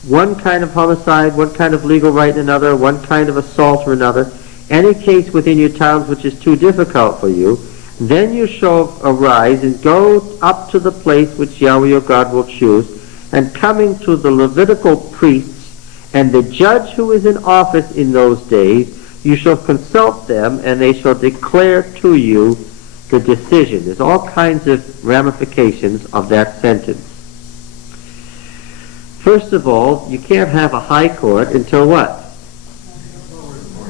one kind of homicide, one kind of legal right and another, one kind of assault or another, any case within your towns which is too difficult for you, then you shall arise and go up to the place which Yahweh your God will choose, and coming to the Levitical priests and the judge who is in office in those days, you shall consult them, and they shall declare to you the decision. There's all kinds of ramifications of that sentence. First of all, you can't have a high court until what?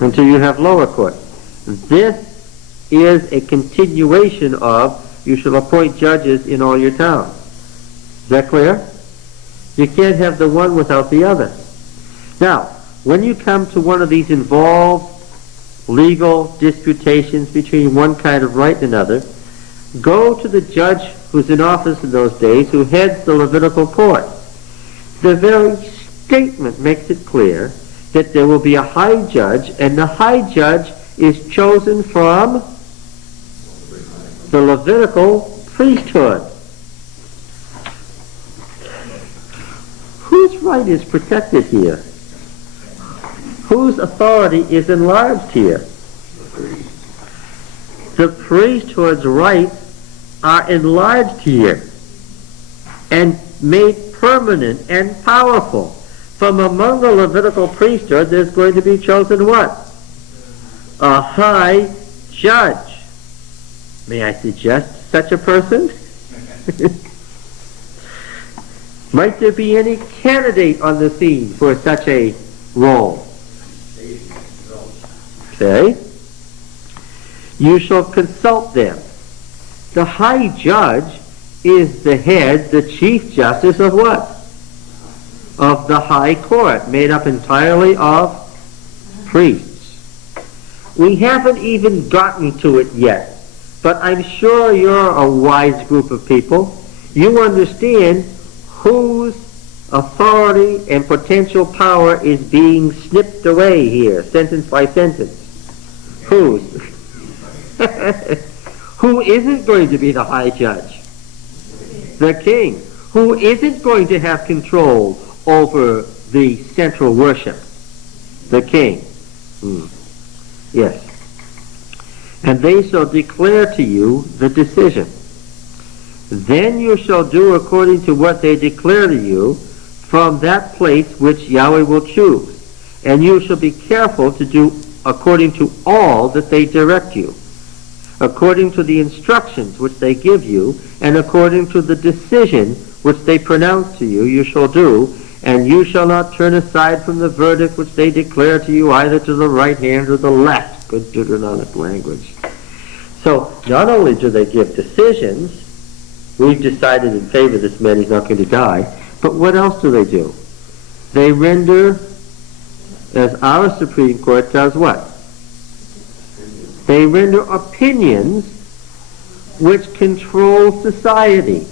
Until you have lower court. This is a continuation of, you shall appoint judges in all your towns. Is that clear? You can't have the one without the other. Now, when you come to one of these involved legal disputations between one kind of right and another, go to the judge who's in office in those days, who heads the Levitical court. The very statement makes it clear that there will be a high judge, and the high judge is chosen from the Levitical priesthood. Whose right is protected here? Whose authority is enlarged here? The priesthood's rights are enlarged here and made permanent and powerful. From among the Levitical priesthood, there's going to be chosen what? A high judge. May I suggest such a person? Might there be any candidate on the scene for such a role? Okay. You shall consult them. The high judge is the head, the chief justice of what? Of the high court, made up entirely of priests. We haven't even gotten to it yet, but I'm sure you're a wise group of people. You understand whose authority and potential power is being snipped away here, sentence by sentence. Whose? Who isn't going to be the high judge? The king. Who isn't going to have control over the central worship? The king. Yes. And they shall declare to you the decision. Then you shall do according to what they declare to you from that place which Yahweh will choose. And you shall be careful to do according to all that they direct you, according to the instructions which they give you, and according to the decision which they pronounce to you, you shall do, and you shall not turn aside from the verdict which they declare to you, either to the right hand or the left. Good Deuteronomic language. So, not only do they give decisions, we've decided in favor of this man, he's not going to die, but what else do? They render, as our Supreme Court does what? They render opinions which control society,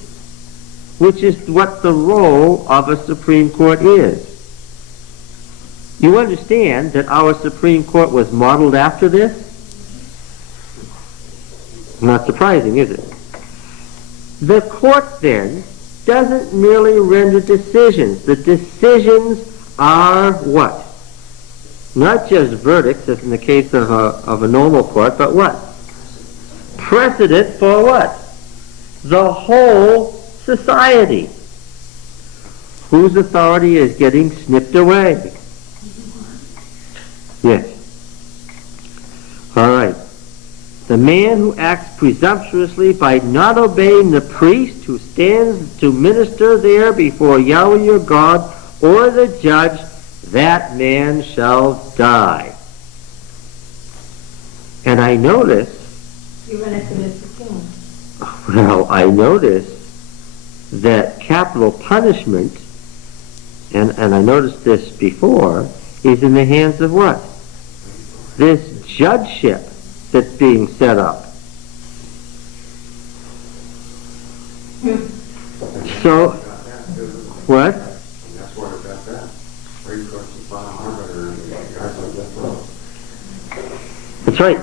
which is what the role of a Supreme Court is. You understand that our Supreme Court was modeled after this? Not surprising, is it? The court then doesn't merely render decisions. The decisions are what? Not just verdicts, as in the case of a normal court, but what? Precedent for what? The whole society. Whose authority is getting snipped away? Yes. All right. The man who acts presumptuously by not obeying the priest who stands to minister there before Yahweh your God, or the judge, that man shall die. And I notice, Even if it is the king. well, I notice that capital punishment, and I noticed this before, is in the hands of what? This judgeship that's being set up. So, what? That's where it got that. Where you got the bottom arbiter and guys like that. That's right.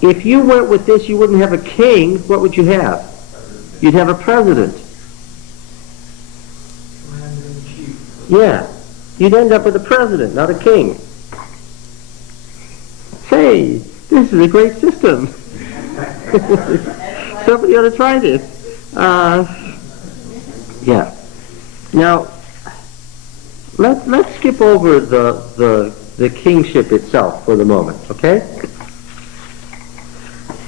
If you went with this, you wouldn't have a king. What would you have? You'd have a president. Commander-in-chief. Yeah. You'd end up with a president, not a king. Say, this is a great system. Somebody ought to try this. Yeah. Now, let's skip over the kingship itself for the moment, okay?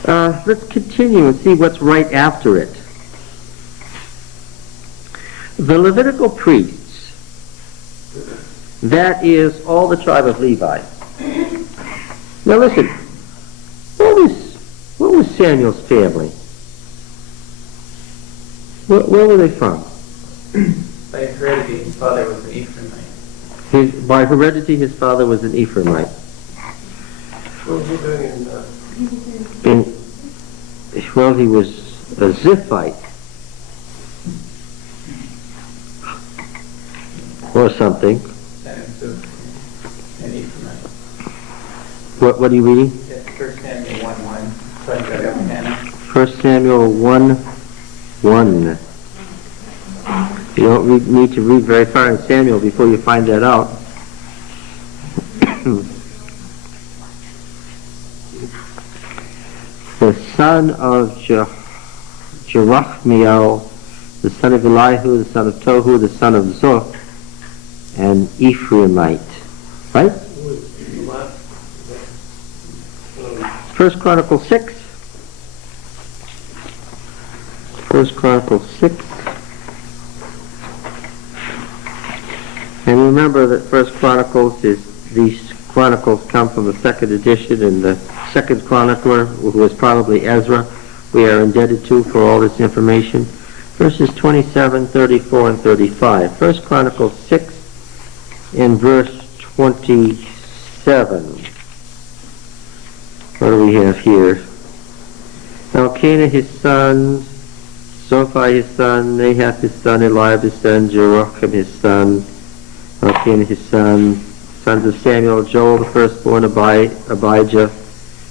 Let's continue and see what's right after it. The Levitical priests, that is all the tribe of Levi. Now listen, what was Samuel's family? Where were they from? By heredity, his father was an Ephraimite. By heredity, his father was an Ephraimite. What was he doing Well, he was a Ziphite. Or something. Descendants of an Ephraimite. What are you reading? That's 1 Samuel 1:1. So I got Elkanah. 1 Samuel 1:1. You don't need to read very far in Samuel before you find that out. The son of Jerachmiel, the son of Elihu, the son of Tohu, the son of Zoch, and Ephraimite. Right? 1 Chronicles 6. 1 Chronicles 6. And remember that 1 Chronicles these chronicles come from the second edition, and the second chronicler, who was probably Ezra, we are indebted to for all this information. Verses 27, 34, and 35. 1 Chronicles 6 in verse 27. What do we have here? Elkanah his son, Zophai his son, Nahath his son, Eliab his son, Jeroham his son, Elkanah his son, sons of Samuel, Joel the firstborn, Abijah.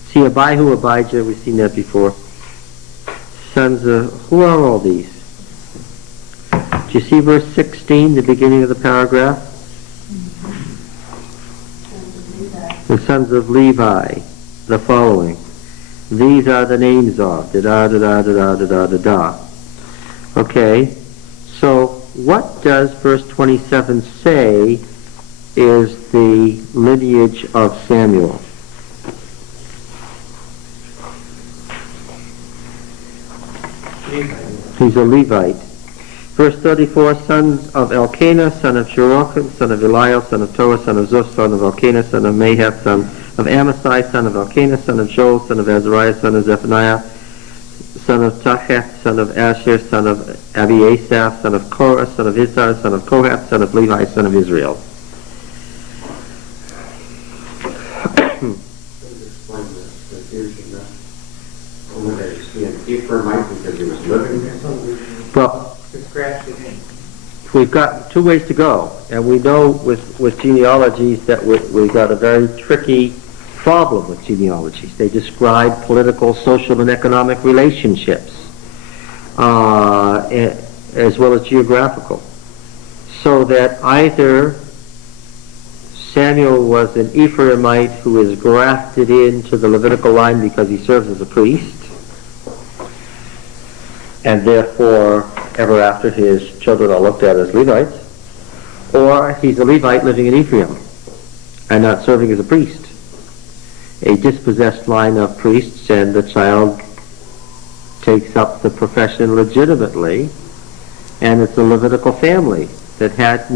See, Abihu, Abijah, we've seen that before. Sons of, who are all these? Do you see verse 16, the beginning of the paragraph? The sons of Levi, the following. These are the names of, da-da-da-da-da-da-da-da. Okay, so what does verse 27 say is the lineage of Samuel? He's a Levite. Verse 34, sons of Elkanah, son of Jeroham, son of Eliel, son of Toah, son of Zoch, son of Elkanah, son of Mahath, son of Amasai, son of Elkanah, son of Joel, son of Azariah, son of Zephaniah, son of Tahath, son of Asher, son of Abiasaph, son of Korah, son of Issar, son of Kohath, son of Levi, son of Israel. Explain this confusion. Only they see an Ephraimite because he was living there. Well, We've got two ways to go, and we know with genealogies that we've got a very tricky problem with genealogies. They describe political, social, and economic relationships, as well as geographical. So that either Samuel was an Ephraimite who is grafted into the Levitical line because he serves as a priest, and therefore ever after his children are looked at as Levites, or he's a Levite living in Ephraim and not serving as a priest, a dispossessed line of priests, and the child takes up the profession legitimately, and it's a Levitical family that had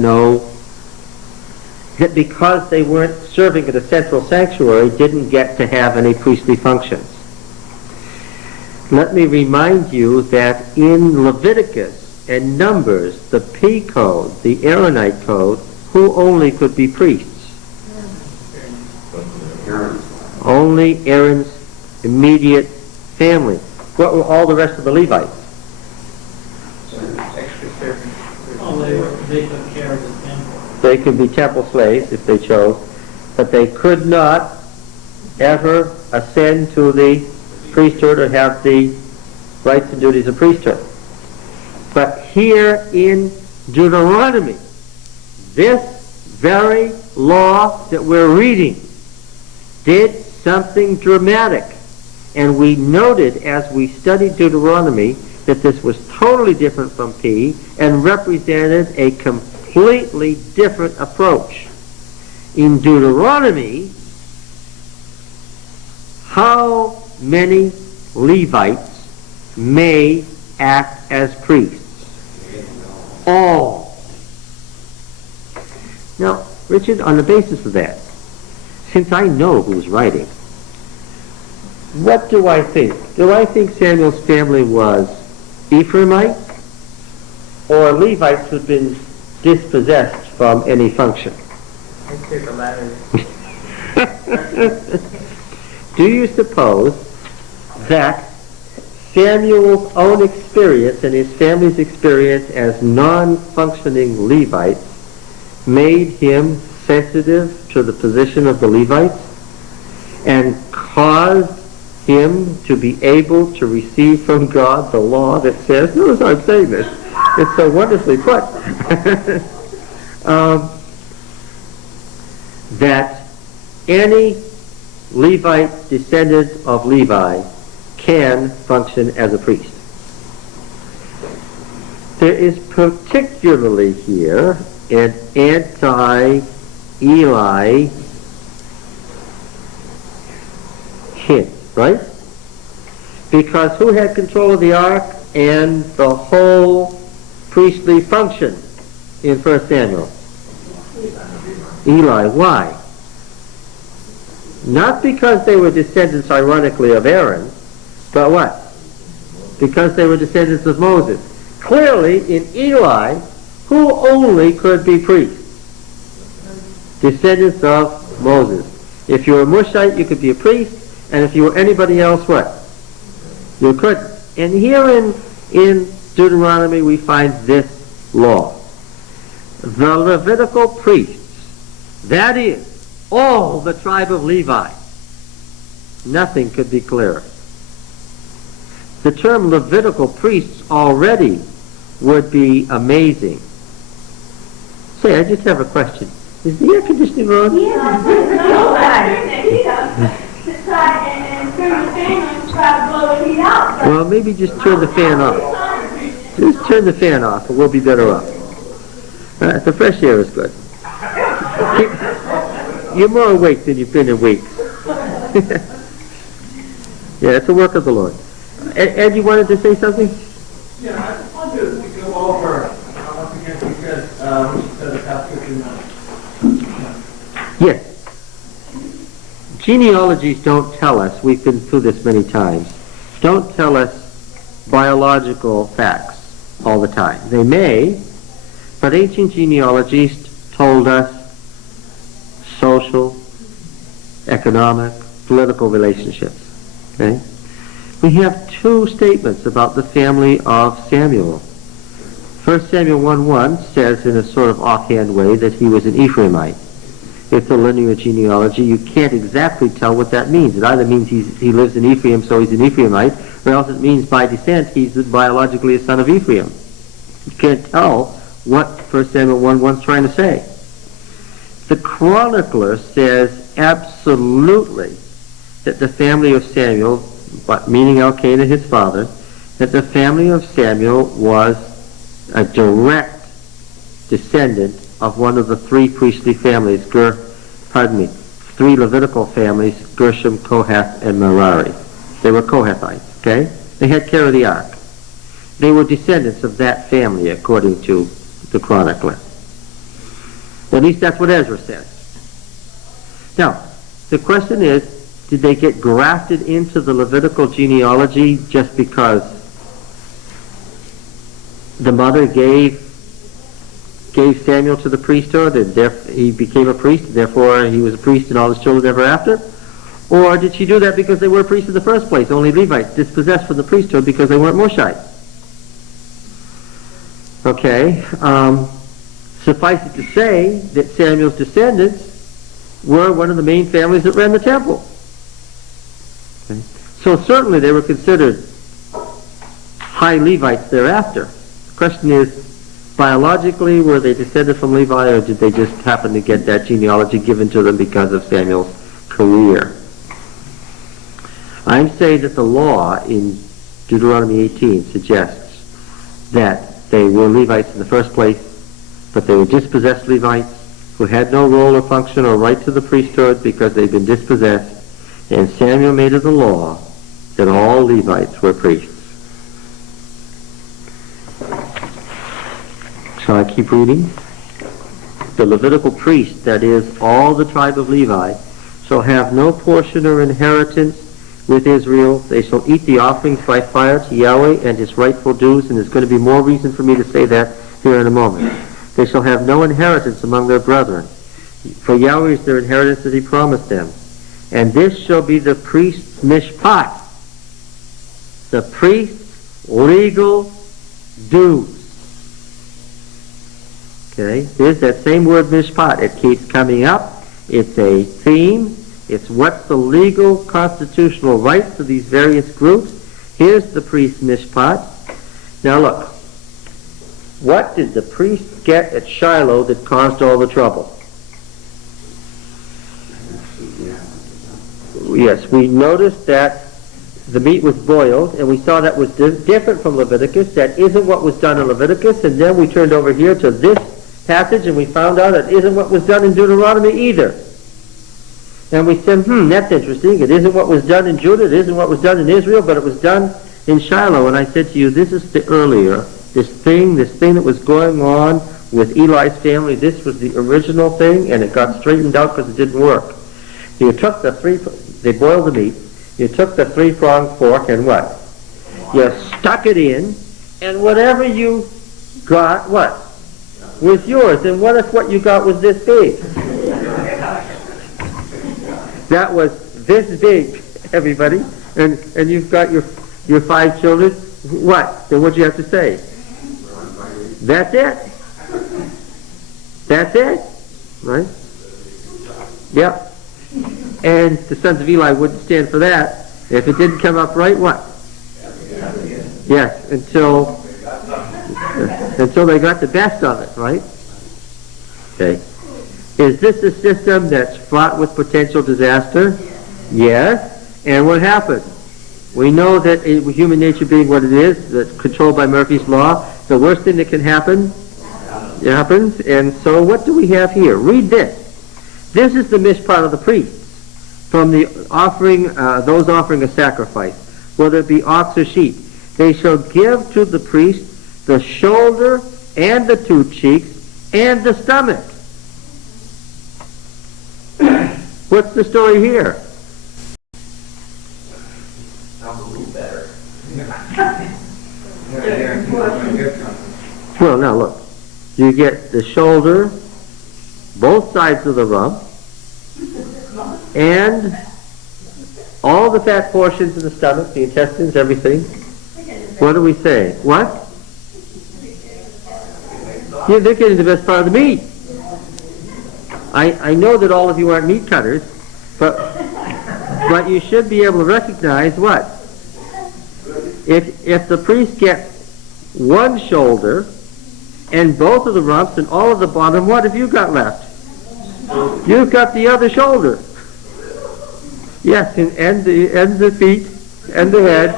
that because they weren't serving at a central sanctuary, didn't get to have any priestly functions. Let me remind you that in Leviticus and Numbers, the P code, the Aaronite code, who only could be priests? Aaron. Only Aaron's immediate family. What were all the rest of the Levites? extra servants. Oh, they took care of the temple. They could be temple slaves if they chose, but they could not ever ascend to the priesthood or have the rights and duties of priesthood. But here in Deuteronomy, this very law that we're reading did something dramatic. And we noted as we studied Deuteronomy that this was totally different from P and represented a completely different approach. In Deuteronomy, how many Levites may act as priests? All. Now, Richard, on the basis of that, since I know who's writing, what do I think? Do I think Samuel's family was Ephraimite or Levites who'd been dispossessed from any function? I'd say the latter. Do you suppose that Samuel's own experience and his family's experience as non-functioning Levites made him sensitive to the position of the Levites and caused him to be able to receive from God the law that says, notice I'm saying this, it's so wonderfully put, that any Levite descendant of Levi can function as a priest. There is particularly here an anti-Eli hint, right? Because who had control of the ark and the whole priestly function in 1 Samuel? Eli. Why? Not because they were descendants, ironically, of Aaron, but what? Because they were descendants of Moses. Clearly, in Eli, who only could be priests? Descendants of Moses. If you were a Mushite, you could be a priest, and if you were anybody else, what? You couldn't. And here in Deuteronomy, we find this law. The Levitical priests, that is, all the tribe of Levi. Nothing could be clearer. The term Levitical priests already would be amazing. Say, I just have a question. Is the air conditioning on? Yeah, and turn the fan on and try to blow the heat out. Well, maybe just turn the fan off. Just turn the fan off and we'll be better off. The fresh air is good. You're more awake than you've been in weeks. Yeah, it's a work of the Lord. Ed, you wanted to say something? Yeah, I just wanted to go over, once again, because we said the passage in Yes. Genealogies don't tell us, we've been through this many times, don't tell us biological facts all the time. They may, but ancient genealogies told us social, economic, political relationships. Okay? We have two statements about the family of Samuel. 1 Samuel 1:1 says in a sort of offhand way that he was an Ephraimite. It's a linear genealogy. You can't exactly tell what that means. It either means he lives in Ephraim, so he's an Ephraimite, or else it means by descent he's biologically a son of Ephraim. You can't tell what 1 Samuel 1:1 is trying to say. The chronicler says absolutely that the family of Samuel, but meaning Elkanah his father, that the family of Samuel was a direct descendant of one of the three priestly families, three Levitical families, Gershom, Kohath, and Merari. They were Kohathites, okay? They had care of the ark. They were descendants of that family, according to the chronicler. At least that's what Ezra says. Now, the question is, did they get grafted into the Levitical genealogy just because the mother gave Samuel to the priesthood and he became a priest, and therefore he was a priest and all his children ever after? Or did she do that because they were priests in the first place, only Levites dispossessed from the priesthood because they weren't Moshites? Okay, suffice it to say that Samuel's descendants were one of the main families that ran the temple. Okay. So certainly they were considered high Levites thereafter. The question is, biologically, were they descended from Levi, or did they just happen to get that genealogy given to them because of Samuel's career? I'm saying that the law in Deuteronomy 18 suggests that they were Levites in the first place, but they were dispossessed Levites who had no role or function or right to the priesthood because they'd been dispossessed, and Samuel made it a law that all Levites were priests. Shall I keep reading? The Levitical priest, that is, all the tribe of Levi, shall have no portion or inheritance with Israel. They shall eat the offerings by fire to Yahweh and his rightful dues, and there's going to be more reason for me to say that here in a moment. They shall have no inheritance among their brethren. For Yahweh is their inheritance that he promised them. And this shall be the priest's mishpat, the priest's legal dues. Okay, there's that same word mishpat. It keeps coming up. It's a theme. It's what's the legal constitutional rights of these various groups. Here's the priest's mishpat. Now look, what did the priest get at Shiloh that caused all the trouble? Yes, we noticed that the meat was boiled, and we saw that was different from Leviticus. That isn't what was done in Leviticus, and then we turned over here to this passage, and we found out it isn't what was done in Deuteronomy either. And we said, that's interesting. It isn't what was done in Judah, it isn't what was done in Israel, but it was done in Shiloh. And I said to you, this is the earlier, this thing that was going on with Eli's family, this was the original thing, and it got straightened out because it didn't work. You took they boiled the meat, you took the three-pronged fork and what? You stuck it in, and whatever you got, what? Was yours. And what if what you got was this big? That was this big, everybody. And you've got your 5 children. What? Then what'd you have to say? That's it. That's it. Right? Yep. And the sons of Eli wouldn't stand for that. If it didn't come up right, what? Yes, until they got the best of it, right? Okay. Is this a system that's fraught with potential disaster? Yes. And what happened? We know that human nature being what it is, that's controlled by Murphy's Law, the worst thing that can happen, it happens. And so what do we have here? Read this. This is the mishpat of the priests from the offering, those offering a sacrifice, whether it be ox or sheep. They shall give to the priest the shoulder and the 2 cheeks and the stomach. What's the story here? Sounds a little better. Well, now look. You get the shoulder, both sides of the rump, and all the fat portions in the stomach, the intestines, everything. What do we say? What? Yeah, they're getting the best part of the meat. I know that all of you aren't meat cutters, but you should be able to recognize what? If the priest gets one shoulder and both of the rumps and all of the bottom, what have you got left? You've got the other shoulder. Yes, and the feet and the head.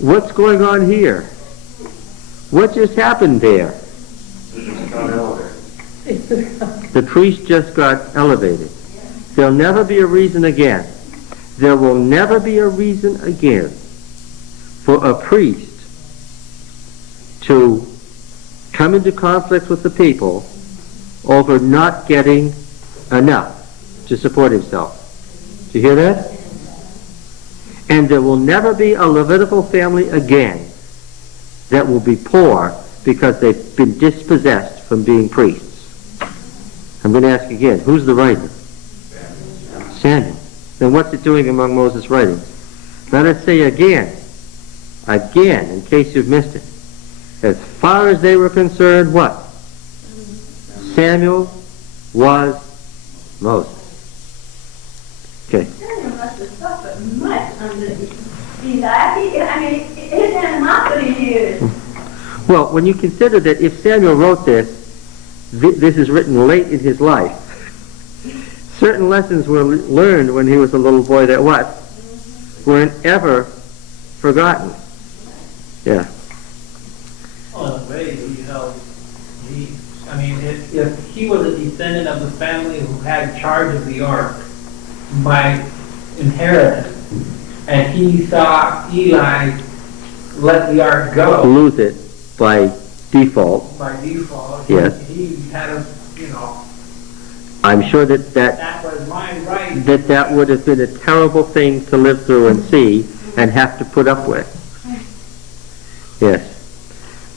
What's going on here? What just happened there? The priest just got elevated. There'll never be a reason again. There will never be a reason again for a priest to come into conflict with the people over not getting enough to support himself. Do you hear that? And there will never be a Levitical family again that will be poor because they've been dispossessed from being priests. I'm going to ask again, who's the writer? Samuel. Then what's it doing among Moses' writings? Let us say again, in case you've missed it. As far as they were concerned, what? Samuel was Moses. Okay. Samuel must have suffered much under Eli. I mean, his animosity is. Well, when you consider that if Samuel wrote this is written late in his life. Certain lessons were learned when he was a little boy that what? Weren't ever forgotten. Yeah. Well, in a way, if he was a descendant of the family who had charge of the ark by inheritance, and he saw Eli let the ark go. Lose it by default. By default. Yes. He had I'm sure that was my right. that would have been a terrible thing to live through and see and have to put up with. Yes.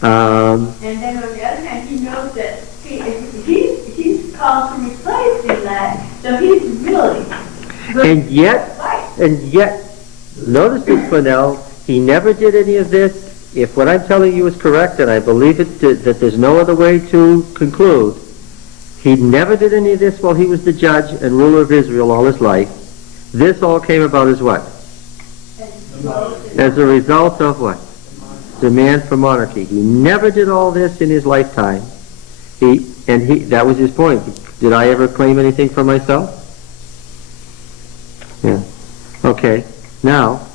And then on the other hand, he knows that he's called to replace Gilead. So he's really good. And yet, notice this, Flanell, he never did any of this. If what I'm telling you is correct, and I believe it, that there's no other way to conclude, he never did any of this while he was the judge and ruler of Israel all his life. This all came about as what? As a result of what? Demand for monarchy. He never did all this in his lifetime. That was his point. Did I ever claim anything for myself? Yeah. Okay. Now,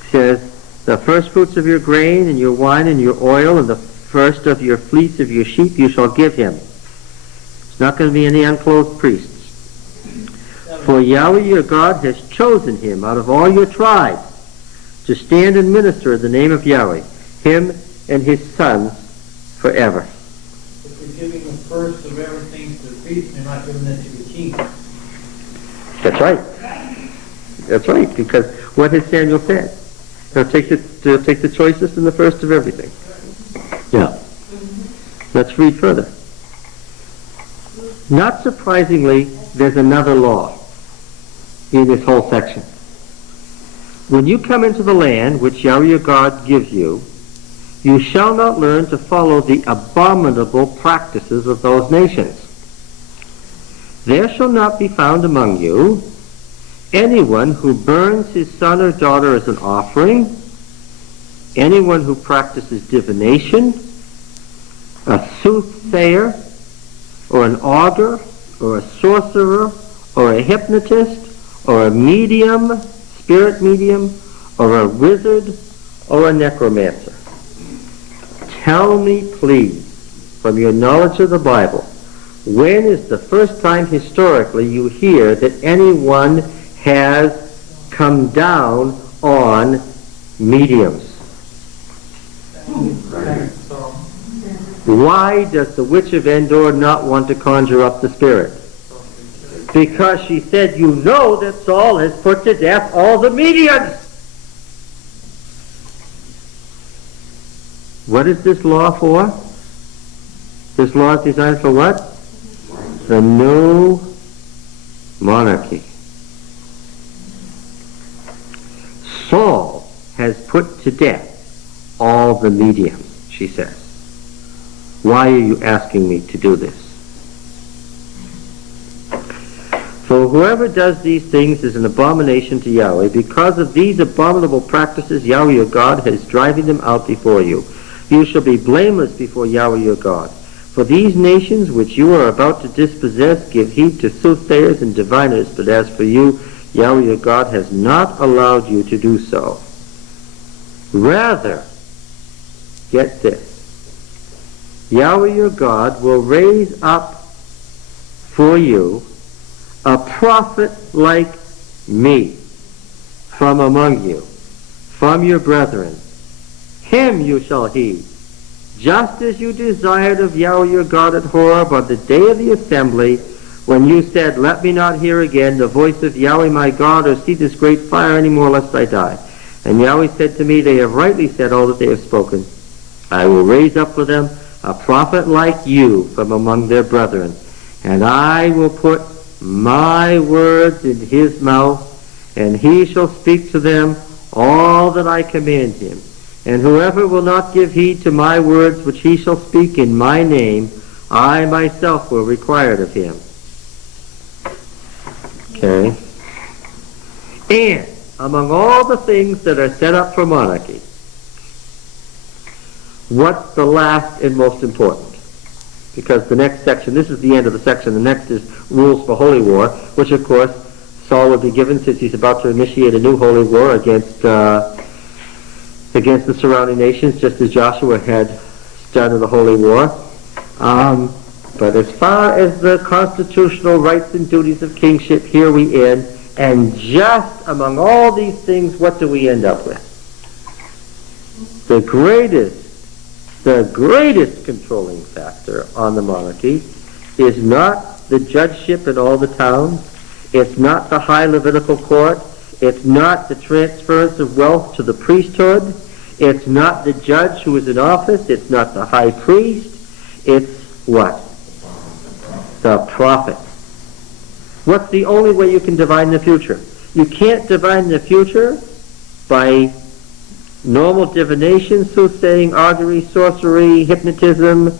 it says, the first fruits of your grain and your wine and your oil and the first of your fleece of your sheep you shall give him. It's not going to be any unclothed priests. For Yahweh your God has chosen him out of all your tribes to stand and minister in the name of Yahweh, him and his sons forever. If you're giving the first of everything to the priest, you're not giving it to the king. That's right. That's right, because what has Samuel said? He'll take the choicest and the first of everything. Yeah. Let's read further. Not surprisingly, there's another law in this whole section. When you come into the land which Yahweh your God gives you, you shall not learn to follow the abominable practices of those nations. There shall not be found among you anyone who burns his son or daughter as an offering, anyone who practices divination, a soothsayer, or an augur, or a sorcerer, or a hypnotist, or a medium, spirit medium, or a wizard, or a necromancer. Tell me, please, from your knowledge of the Bible, when is the first time historically you hear that anyone has come down on mediums? Why does the witch of Endor not want to conjure up the spirit? Because she said, you know that Saul has put to death all the mediums. What is this law for? This law is designed for what? The new monarchy. Saul has put to death all the mediums, she says. Why are you asking me to do this? For whoever does these things is an abomination to Yahweh. Because of these abominable practices, Yahweh your God is driving them out before you. You shall be blameless before Yahweh your God. For these nations which you are about to dispossess give heed to soothsayers and diviners, but as for you, Yahweh your God has not allowed you to do so. Rather, get this, Yahweh your God will raise up for you a prophet like me from among you, from your brethren. Him you shall heed, just as you desired of Yahweh your God at Horeb on the day of the assembly, when you said, let me not hear again the voice of Yahweh my God, or see this great fire any more, lest I die. And Yahweh said to me, they have rightly said all that they have spoken. I will raise up for them a prophet like you from among their brethren, and I will put my words in his mouth, and he shall speak to them all that I command him. And whoever will not give heed to my words which he shall speak in my name, I myself will require it of him. Okay? And among all the things that are set up for monarchy, what's the last and most important? Because the next section, this is the end of the section, the next is rules for holy war, which of course Saul will be given since he's about to initiate a new holy war against the surrounding nations, just as Joshua had started the holy war. But as far as the constitutional rights and duties of kingship, here we end. And just among all these things, what do we end up with? The greatest controlling factor on the monarchy is not the judgeship in all the towns. It's not the high Levitical court. It's not the transference of wealth to the priesthood. It's not the judge who is in office. It's not the high priest. It's what? the prophet. What's the only way you can divine the future? You can't divine the future by normal divination, soothsaying, augury, sorcery, hypnotism,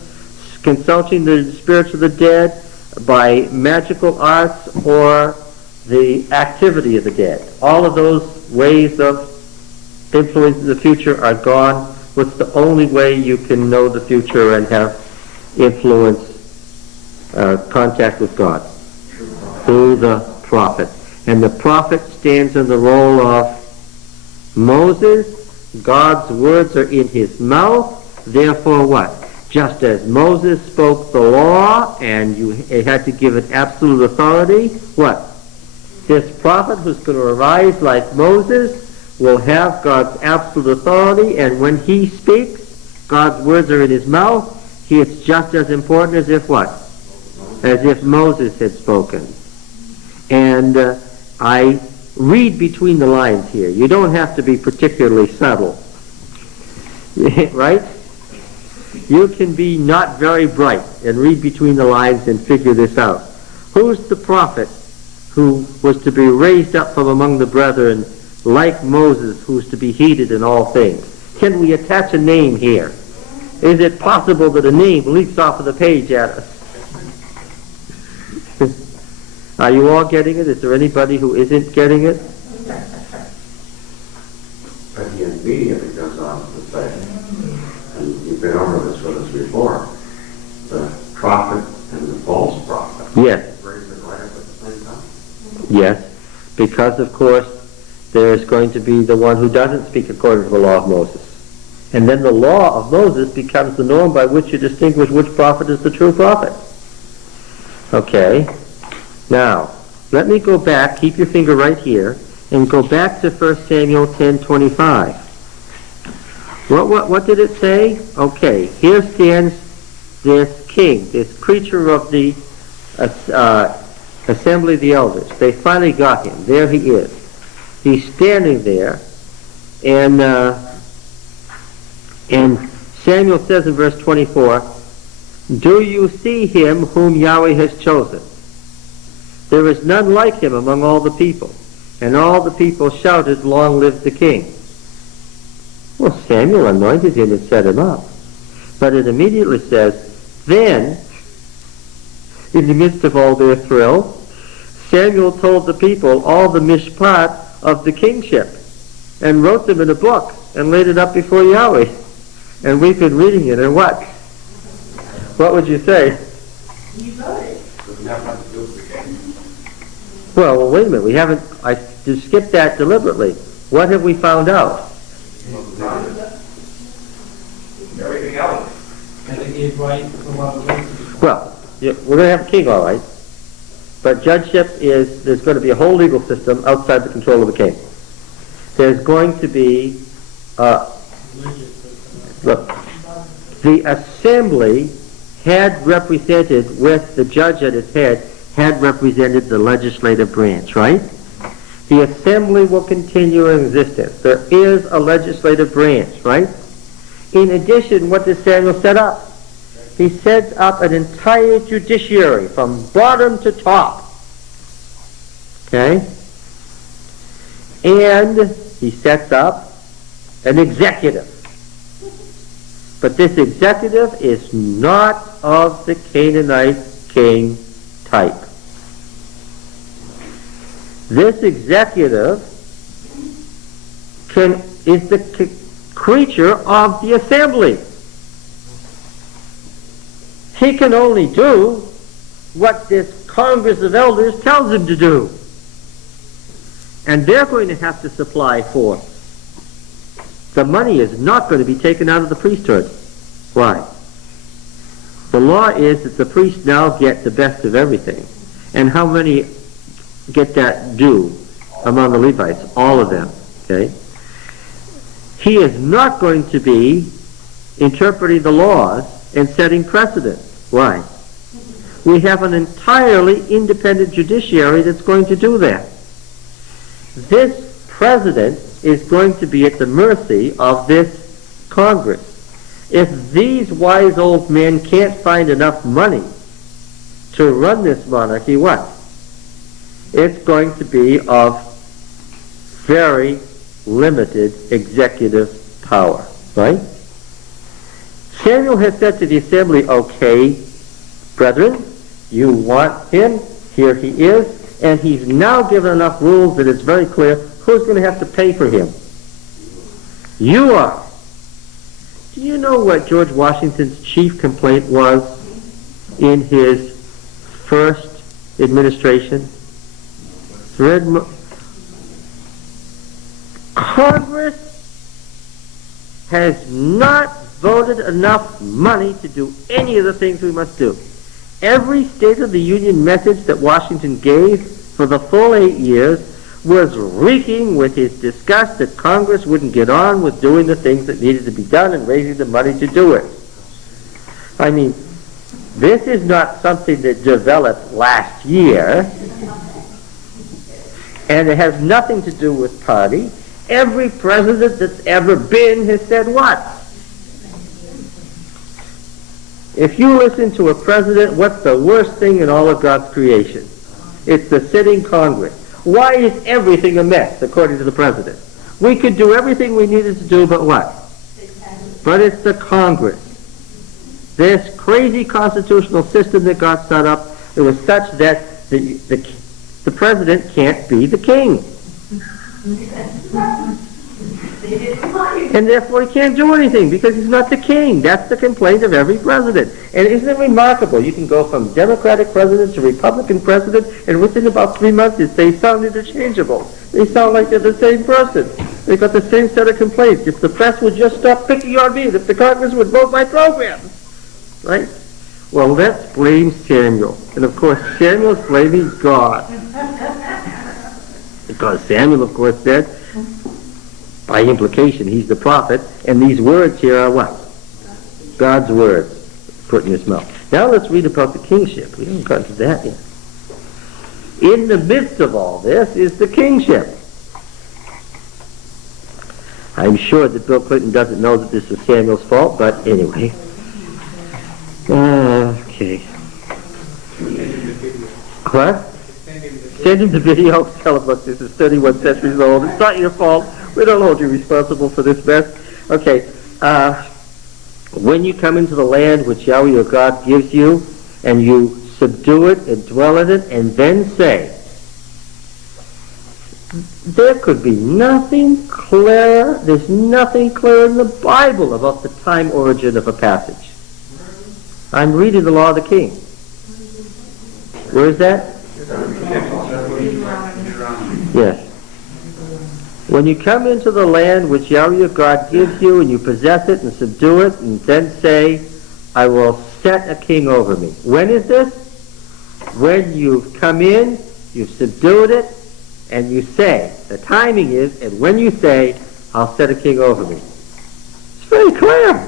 consulting the spirits of the dead, by magical arts, or the activity of the dead. All of those ways of influencing the future are gone. What's the only way you can know the future and have influence, contact with God? Through the prophet. And the prophet stands in the role of Moses. God's words are in his mouth. Therefore what? Just as Moses spoke the law and it had to give it absolute authority, what? This prophet who's going to arise like Moses will have God's absolute authority, and when he speaks, God's words are in his mouth. It's just as important as if what? As if Moses had spoken. And I read between the lines here. You don't have to be particularly subtle. Right? You can be not very bright and read between the lines and figure this out. Who's the prophet who was to be raised up from among the brethren like Moses, who's to be heeded in all things? Can we attach a name here? Is it possible that a name leaps off of the page at us? Are you all getting it? Is there anybody who isn't getting it? But he immediately goes on to say, and you've been over this with us before, the prophet and the false prophet. Yes. Brings it right up at the same time. Yes, because of course there is going to be the one who doesn't speak according to the law of Moses. And then the law of Moses becomes the norm by which you distinguish which prophet is the true prophet. Okay. Now, let me go back, keep your finger right here, and go back to 1 Samuel 10:25. What did it say? Okay, here stands this king, this creature of the assembly of the elders. They finally got him. There he is. He's standing there, and Samuel says in verse 24, "Do you see him whom Yahweh has chosen? There is none like him among all the people." And all the people shouted, "Long live the king." Well, Samuel anointed him and set him up. But it immediately says, then, in the midst of all their thrill, Samuel told the people all the mishpat of the kingship and wrote them in a book and laid it up before Yahweh. And we've been reading it, and what? What would you say? He wrote it. Well, wait a minute. We haven't. I just skipped that deliberately. What have we found out? Everything else. And they gave right to what was written. Well, yeah, we're going to have a king, all right. But judgeship is, there's going to be a whole legal system outside the control of the king. There's going to be, look, the assembly had represented, with the judge at its head, had represented the legislative branch, right? The assembly will continue in existence. There is a legislative branch, right? In addition, what does Samuel set up? He sets up an entire judiciary from bottom to top. Okay? And he sets up an executive. But this executive is not of the Canaanite king type. This executive is the creature of the assembly. He can only do what this Congress of Elders tells him to do. And they're going to have to supply force. The money is not going to be taken out of the priesthood. Why? The law is that the priests now get the best of everything. And how many get that due among the Levites? All of them. Okay? He is not going to be interpreting the laws and setting precedent. Why? We have an entirely independent judiciary that's going to do that. This president is going to be at the mercy of this Congress. If these wise old men can't find enough money to run this monarchy, what? It's going to be of very limited executive power, right? Samuel has said to the assembly, okay, brethren, you want him, here he is, and he's now given enough rules that it's very clear who's going to have to pay for him. You are. Do you know what George Washington's chief complaint was in his first administration? Congress has not voted enough money to do any of the things we must do. Every State of the Union message that Washington gave for the full 8 years was reeking with his disgust that Congress wouldn't get on with doing the things that needed to be done and raising the money to do it. I mean, this is not something that developed last year, and it has nothing to do with party. Every president that's ever been has said what? If you listen to a president, what's the worst thing in all of God's creation? It's the sitting Congress. Why is everything a mess, according to the president? We could do everything we needed to do, but what? But it's the Congress. This crazy constitutional system that got set up, it was such that the president can't be the king. And therefore he can't do anything because he's not the king. That's the complaint of every president. And isn't it remarkable? You can go from Democratic president to Republican president, and within about 3 months they sound interchangeable. They sound like they're the same person. They've got the same set of complaints. If the press would just stop picking on me, if the Congress would vote my programs. Right? Well, let's blame Samuel. And of course, Samuel's blaming God. Because Samuel, of course, said, by implication, he's the prophet, and these words here are what? God's words put in his mouth. Now let's read about the kingship. We haven't gotten to that yet. In the midst of all this is the kingship. I'm sure that Bill Clinton doesn't know that this is Samuel's fault, but anyway. Okay. What? Send him the video. Tell him, look, this is 31 centuries old. It's not your fault. We don't hold you responsible for this mess. Okay. When you come into the land which Yahweh your God gives you, and you subdue it and dwell in it, and then say, there could be nothing clearer, there's nothing clearer in the Bible about the time origin of a passage. I'm reading the law of the king. Where is that? Yes. When you come into the land which Yahweh your God gives you, and you possess it and subdue it, and then say, I will set a king over me. When is this? When you've come in, you've subdued it, and you say, the timing is, and when you say, I'll set a king over me. It's very clear.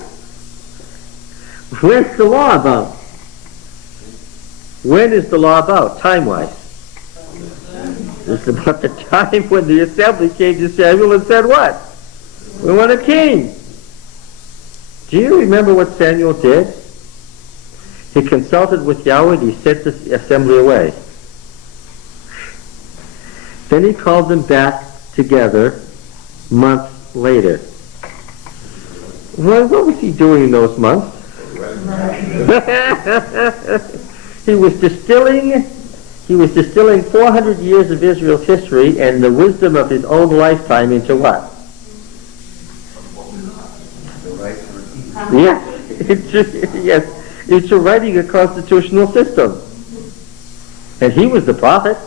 Where's the law about? When is the law about, time-wise? It's about the time when the assembly came to Samuel and said what? We want a king. Do you remember what Samuel did? He consulted with Yahweh and he sent the assembly away. Then he called them back together months later. Well, what was he doing in those months? He was distilling 400 years of Israel's history and the wisdom of his own lifetime into what? Yes, into writing a constitutional system. And he was the prophet,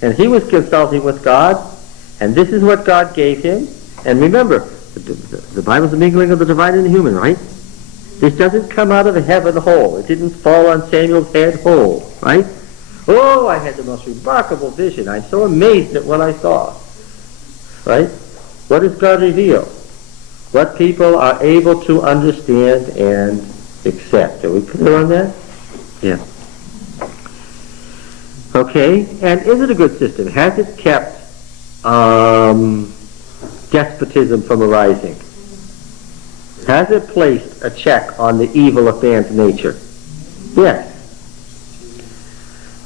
and he was consulting with God, and this is what God gave him. And remember, the Bible's a mingling of the divine and the human, right? This doesn't come out of a heaven whole. It didn't fall on Samuel's head whole, right? Oh, I had the most remarkable vision. I'm so amazed at what I saw. Right? What does God reveal? What people are able to understand and accept. Are we clear on that? Yeah. Okay, and is it a good system? Has it kept despotism from arising? Has it placed a check on the evil of man's nature? Yes.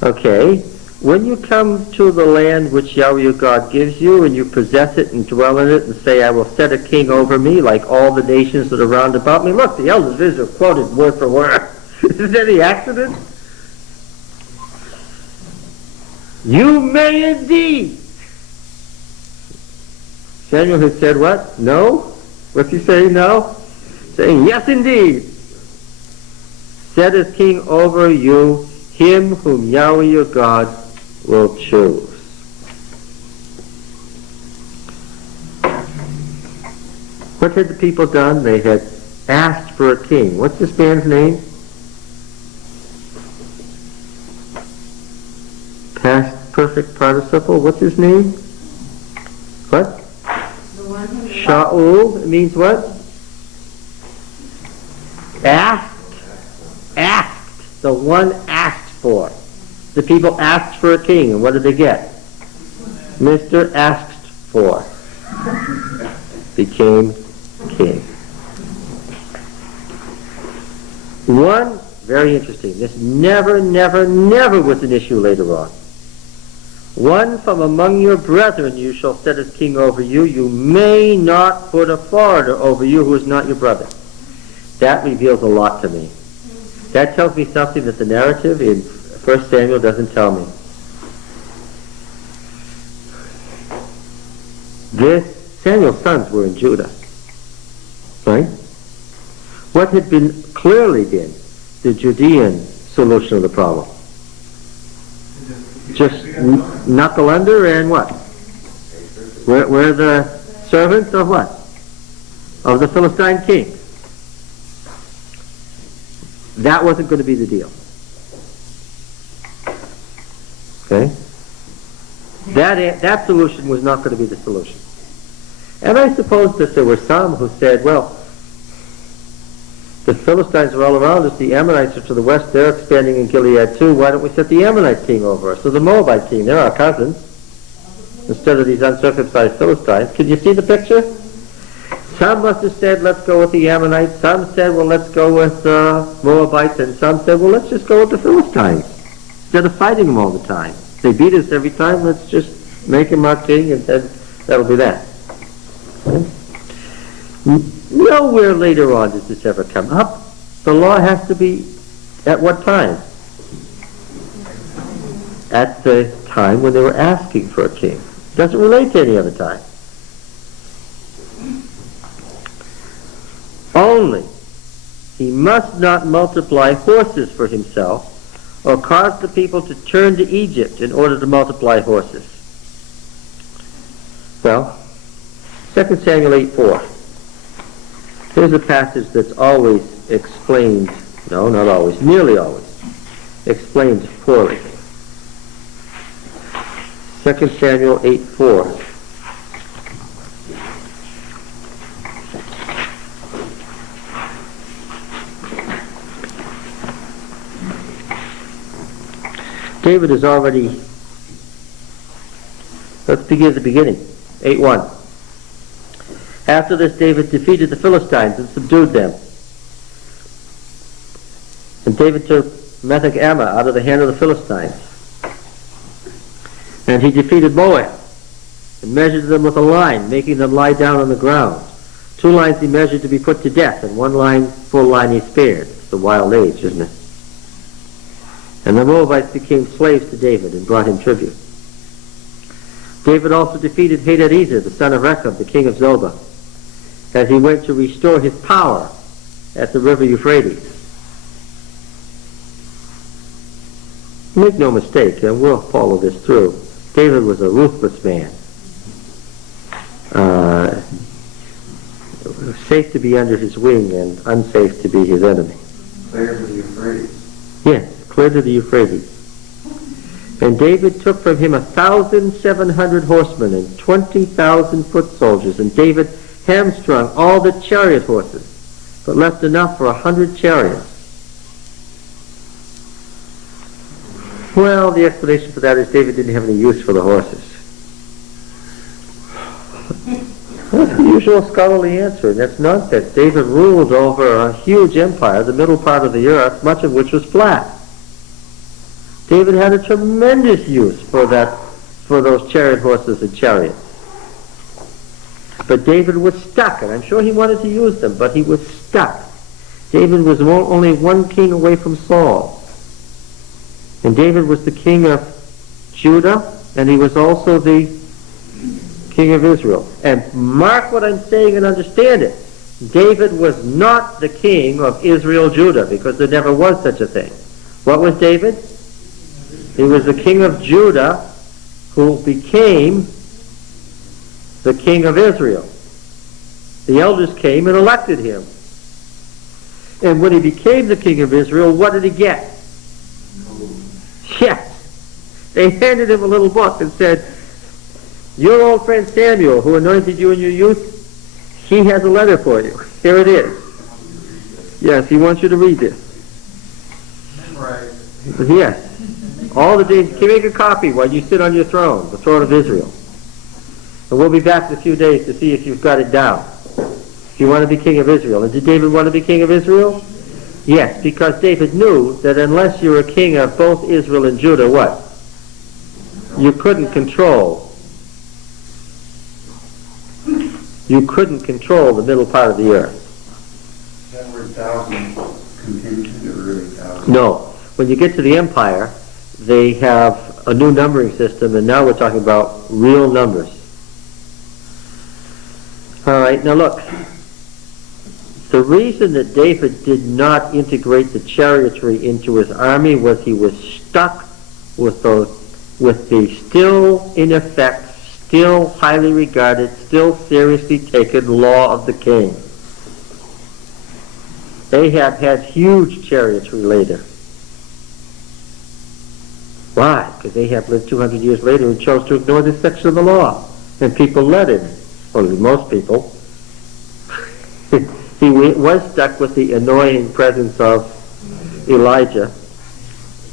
Okay. When you come to the land which Yahweh your God gives you, and you possess it and dwell in it, and say, I will set a king over me, like all the nations that are round about me. Look, the elders of Israel quoted word for word. Is there any accident? You may indeed. Samuel had said what? No? What's he saying now? Saying, yes indeed. Set as king over you him whom Yahweh your God will choose. What had the people done? They had asked for a king. What's this man's name? Past perfect participle. What's his name? What? Shaul. It means what? Asked. Asked. The one asked for. The people asked for a king, and what did they get? Mr. Asked For became king. One, very interesting, this never was an issue later on. One from among your brethren you shall set as king over you. You may not put a foreigner over you who is not your brother. That reveals a lot to me. That tells me something that the narrative in 1 Samuel doesn't tell me. Samuel's sons were in Judah. Right? What had clearly been the Judean solution of the problem? Just knuckle under and what? We're the servants of what? Of the Philistine king. That wasn't going to be the deal. Okay? That solution was not going to be the solution. And I suppose that there were some who said, well, the Philistines are all around us, the Ammonites are to the west, they're expanding in Gilead too, why don't we set the Ammonite king over us? So the Moabite king, they're our cousins, instead of these uncircumcised Philistines. Can you see the picture? Some must have said, let's go with the Ammonites, some said, well, let's go with Moabites, and some said, well, let's just go with the Philistines, instead of fighting them all the time. If they beat us every time, let's just make him our king, and then that'll be that. Nowhere later on does this ever come up. The law has to be at what time? At the time when they were asking for a king. It doesn't relate to any other time. Only, he must not multiply horses for himself or cause the people to turn to Egypt in order to multiply horses. Well, 2 Samuel 8:4. Here's a passage that's always explained, no, not always, nearly always, explained poorly. 2 Samuel 8:4. David is already, let's begin at the beginning, 8:1. After this, David defeated the Philistines and subdued them. And David took Metheg-Ammah out of the hand of the Philistines. And he defeated Moab and measured them with a line, making them lie down on the ground. 2 lines he measured to be put to death, and 1 full line he spared. It's the wild age, isn't it? And the Moabites became slaves to David and brought him tribute. David also defeated Hadadezer, the son of Rechab, the king of Zobah, as he went to restore his power at the river Euphrates. Make no mistake, and we'll follow this through, David was a ruthless man. Safe to be under his wing and unsafe to be his enemy. Clear to the Euphrates. Yes, clear to the Euphrates. And David took from him 1,700 horsemen and 20,000 foot soldiers, and David hamstrung all the chariot horses, but left enough for 100 chariots. Well, the explanation for that is David didn't have any use for the horses. That's the usual scholarly answer, and that's nonsense. David ruled over a huge empire, the middle part of the earth, much of which was flat. David had a tremendous use for those chariot horses and chariots. But David was stuck, and I'm sure he wanted to use them, but he was stuck. David was only one king away from Saul. And David was the king of Judah, and he was also the king of Israel. And mark what I'm saying and understand it. David was not the king of Israel, Judah, because there never was such a thing. What was David? He was the king of Judah who became the king of Israel. The elders came and elected him. And when he became the king of Israel, what did he get? Yes. They handed him a little book and said, your old friend Samuel, who anointed you in your youth, he has a letter for you. Here it is. Yes, he wants you to read this. Memorize. Yes. All the days, can you make a copy while you sit on your throne, the throne of Israel? And we'll be back in a few days to see if you've got it down. If you want to be king of Israel. And did David want to be king of Israel? Yes, because David knew that unless you were king of both Israel and Judah, what? You couldn't control. You couldn't control the middle part of the earth. Is that where 1,000 contingent or really 1,000? No. When you get to the empire, they have a new numbering system, and now we're talking about real numbers. All right, now look. The reason that David did not integrate the chariotry into his army was he was stuck with the still in effect, still highly regarded, still seriously taken law of the king. Ahab had huge chariotry later. Why? Because Ahab lived 200 years later and chose to ignore this section of the law. And people let him. Well, most people. He was stuck with the annoying presence of Elijah.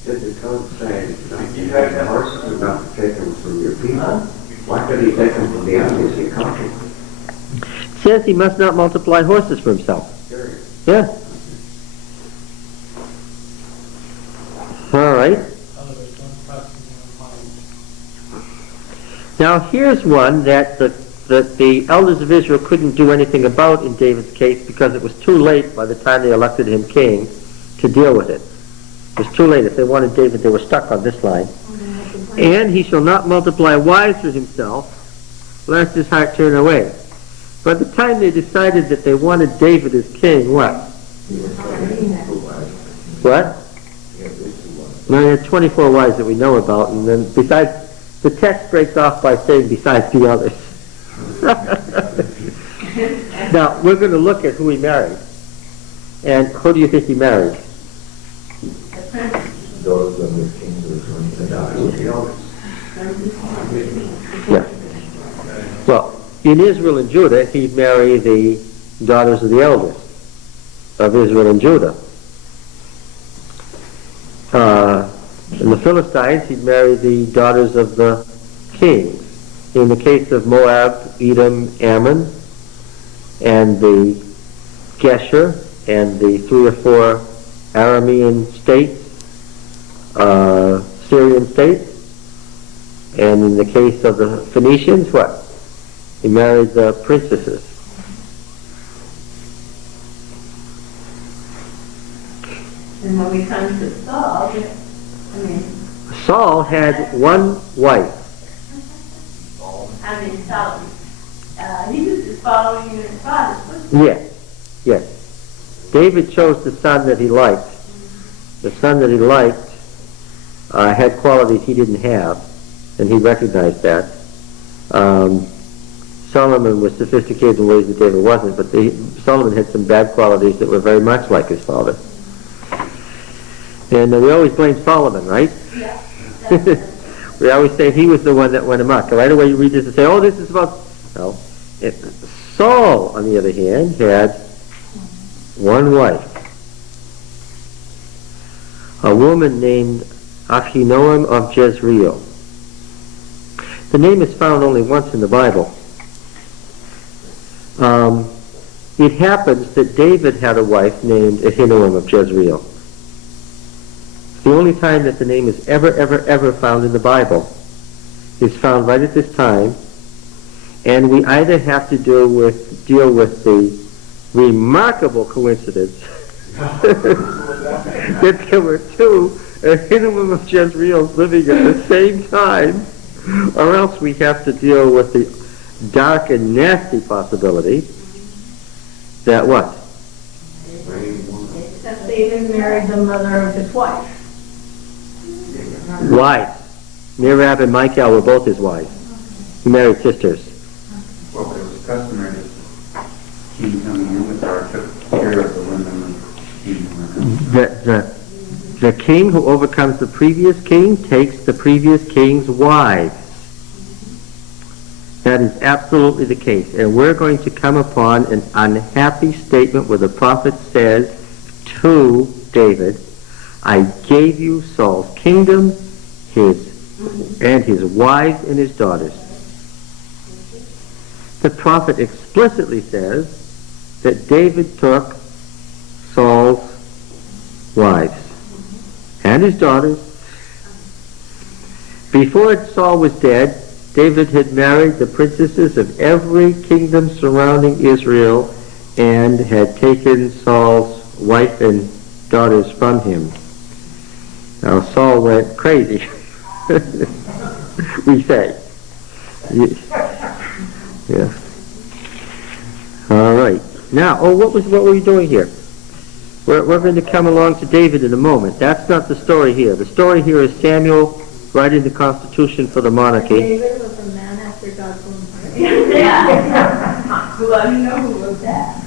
Did the code say that you had the horses are not to take them from your people? Why could he take them from the enemy's in country? It says he must not multiply horses for himself. Period. Yeah. All right. Now here's one that the elders of Israel couldn't do anything about in David's case because it was too late by the time they elected him king to deal with it. It was too late. If they wanted David, they were stuck on this line. And he shall not multiply wives for himself, lest his heart turn away. By the time they decided that they wanted David as king, what? What? No, he had 24 wives that we know about, and then besides, the text breaks off by saying besides the others. Now, we're going to look at who he married. And who do you think he married? Those of the kings of the Yeah. Well, in Israel and Judah, he'd marry the daughters of the elders of Israel and Judah. In the Philistines, he'd marry the daughters of the kings. In the case of Moab, Edom, Ammon, and the Gesher, and the 3 or 4 Aramean states, Syrian states, and in the case of the Phoenicians, what? He married the princesses. And when we come to Saul, Saul had one wife. Saul, he was just following in his father's footsteps. Yes. David chose the son that he liked. The son that he liked had qualities he didn't have, and he recognized that. Solomon was sophisticated in ways that David wasn't, but Solomon had some bad qualities that were very much like his father. And we always blame Solomon, right? Yeah. We always say he was the one that went amok. Right away you read this and say, oh, this is about... No. Saul, on the other hand, had one wife. A woman named Ahinoam of Jezreel. The name is found only once in the Bible. It happens that David had a wife named Ahinoam of Jezreel. The only time that the name is ever found in the Bible is found right at this time, and we either have to deal with the remarkable coincidence that there were two Heman of Jezreel living at the same time, or else we have to deal with the dark and nasty possibility that what? That David married the mother of his wife. Wives. Merab and Michal were both his wives. He married sisters. Well, it was customary that king coming in with our took care of the women and king. The king who overcomes the previous king takes the previous king's wives. That is absolutely the case. And we're going to come upon an unhappy statement where the prophet says to David, I gave you Saul's kingdom, his wives and his daughters. The prophet explicitly says that David took Saul's wives and his daughters. Before Saul was dead, David had married the princesses of every kingdom surrounding Israel and had taken Saul's wife and daughters from him. Now Saul went crazy, we say. Yeah. All right. Now, what were we doing here? We're going to come along to David in a moment. That's not the story here. The story here is Samuel writing the Constitution for the monarchy. David was a man after God's own heart. Yeah. Well, you know who wrote that.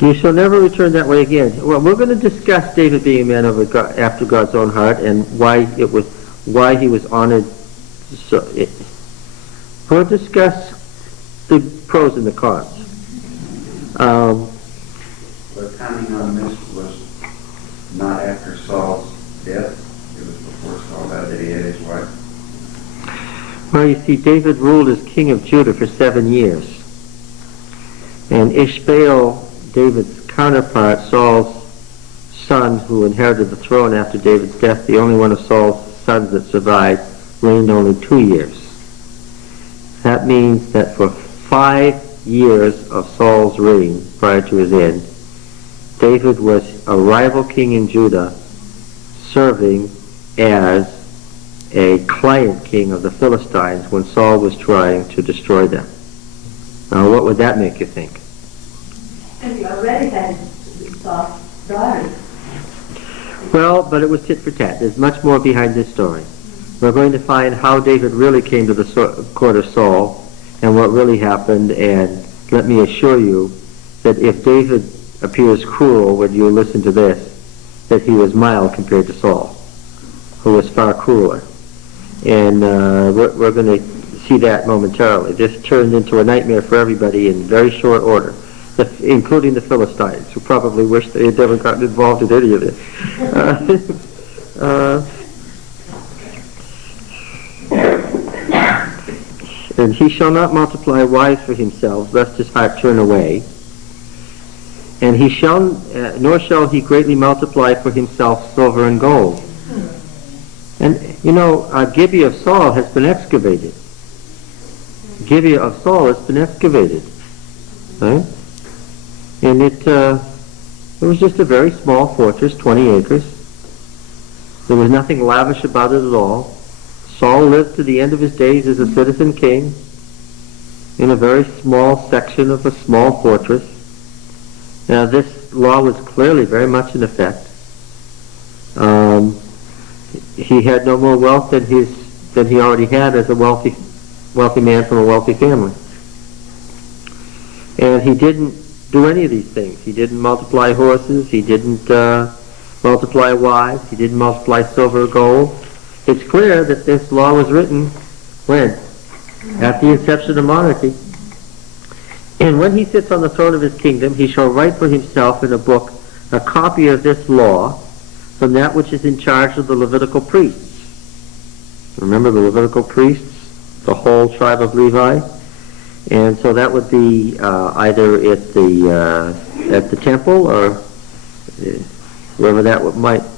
You shall never return that way again. Well, we're going to discuss David being a man after God's own heart and why he was honored. We'll discuss the pros and the cons. But commenting on this was not after Saul's death. It was before Saul died that he had his wife. Well, you see, David ruled as king of Judah for 7 years. And Ishbaal, David's counterpart, Saul's son, who inherited the throne after David's death, the only one of Saul's sons that survived, reigned only 2 years. That means that for 5 years of Saul's reign prior to his end, David was a rival king in Judah, serving as a client king of the Philistines when Saul was trying to destroy them. Now, what would that make you think? And you already had soft daughters. Well, but it was tit for tat. There's much more behind this story. We're going to find how David really came to the court of Saul and what really happened, and let me assure you that if David appears cruel when you listen to this, that he was mild compared to Saul, who was far crueler. And we're going to see that momentarily. This turned into a nightmare for everybody in very short order, including the Philistines, who probably wish they had never gotten involved in any of this. And he shall not multiply wives for himself, lest his heart turn away. And he shall, nor shall he greatly multiply for himself silver and gold. And you know, Gibeah of Saul has been excavated. Gibeah of Saul has been excavated, right? And it was just a very small fortress, 20 acres. There was nothing lavish about it at all. Saul lived to the end of his days as a citizen king in a very small section of a small fortress. Now, this law was clearly very much in effect. He had no more wealth than he already had as a wealthy man from a wealthy family. And he didn't do any of these things. He didn't multiply horses. He didn't multiply wives. He didn't multiply silver or gold. It's clear that this law was written when? At the inception of monarchy. And when he sits on the throne of his kingdom, he shall write for himself in a book a copy of this law from that which is in charge of the Levitical priests. Remember the Levitical priests? The whole tribe of Levi? And so that would be either at the temple or wherever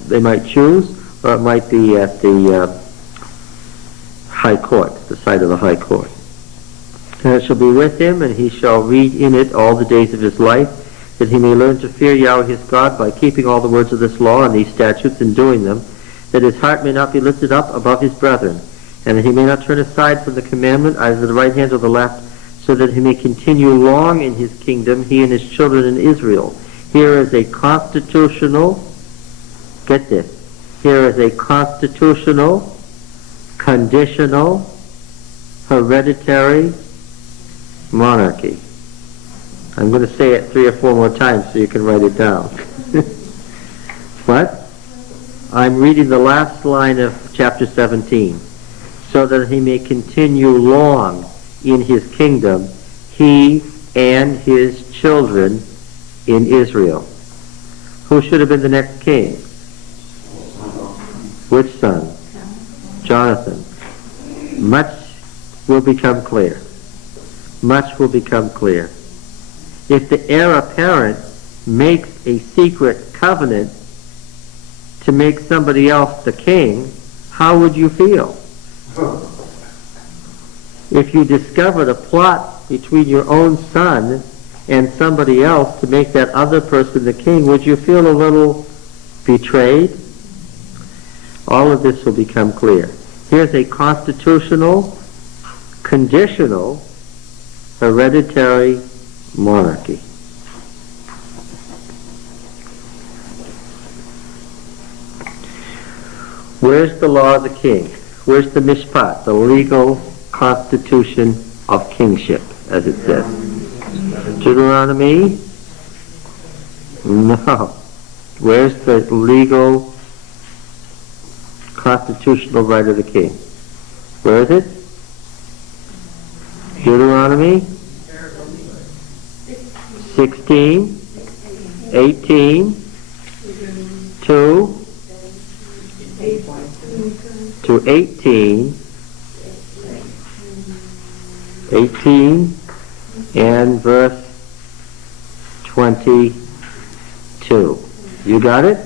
they might choose, or it might be at the high court, the site of the high court. And it shall be with him, and he shall read in it all the days of his life, that he may learn to fear Yahweh his God by keeping all the words of this law and these statutes and doing them, that his heart may not be lifted up above his brethren, and that he may not turn aside from the commandment either to the right hand or the left, so that he may continue long in his kingdom, he and his children in Israel. Here is a constitutional, get this, here is a constitutional, conditional, hereditary monarchy. I'm going to say it 3 or 4 more times so you can write it down. What? I'm reading the last line of chapter 17. So that he may continue long in his kingdom, he and his children in Israel. Who should have been the next king? Which son? Jonathan. Much will become clear. Much will become clear. If the heir apparent makes a secret covenant to make somebody else the king, how would you feel? If you discovered a plot between your own son and somebody else to make that other person the king, would you feel a little betrayed? All of this will become clear. Here's a constitutional, conditional, hereditary monarchy. Where's the law of the king? Where's the mishpat, the legal constitution of kingship, as it says? Deuteronomy? No. Where's the legal constitutional right of the king? Where is it? Deuteronomy 16, 18, 2 to 18, 18 and verse 22. You got it?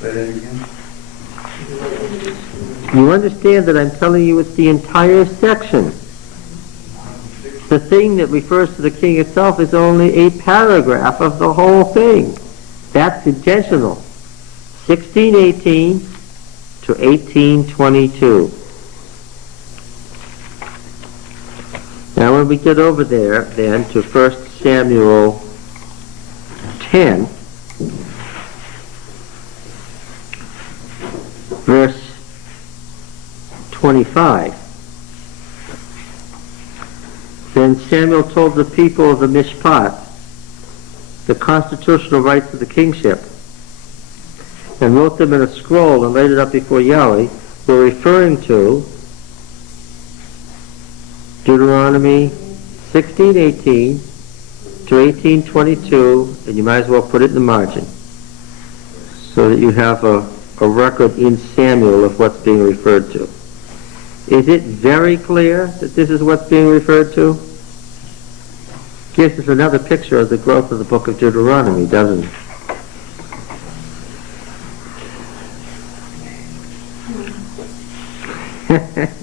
Say that again. You understand that I'm telling you it's the entire section. The thing that refers to the king itself is only a paragraph of the whole thing. That's intentional. 16:18 to 18:22. Now when we get over there then to 1 Samuel 10, verse 25. Then Samuel told the people of the Mishpat the constitutional rights of the kingship, and wrote them in a scroll and laid it up before Yahweh. We're referring to Deuteronomy 16:18 to 18:22, and you might as well put it in the margin so that you have a record in Samuel of what's being referred to. Is it very clear that this is what's being referred to? Gives us another picture of the growth of the book of Deuteronomy, doesn't it?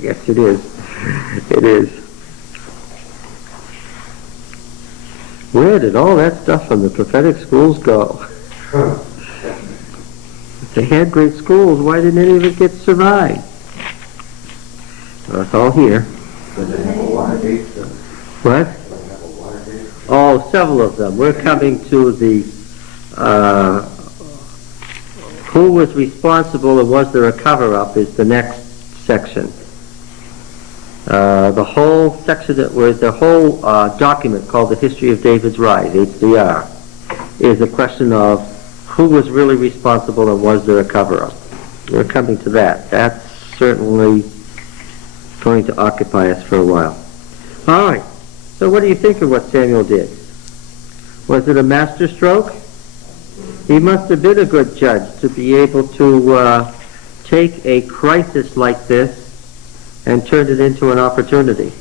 Yes, it is. It is. Where did all that stuff from the prophetic schools go? If they had great schools, why didn't any of it get survived? Well, it's all here. Did they have a Watergate? What? Did they have a Watergate? Oh, several of them. We're coming to the who was responsible and was there a cover-up is the next section. The whole section that was the whole document called the History of David's Rise, HDR, is a question of who was really responsible and was there a cover-up. We're coming to that. That's certainly going to occupy us for a while. All right. So what do you think of what Samuel did? Was it a masterstroke? He must have been a good judge to be able to take a crisis like this and turn it into an opportunity.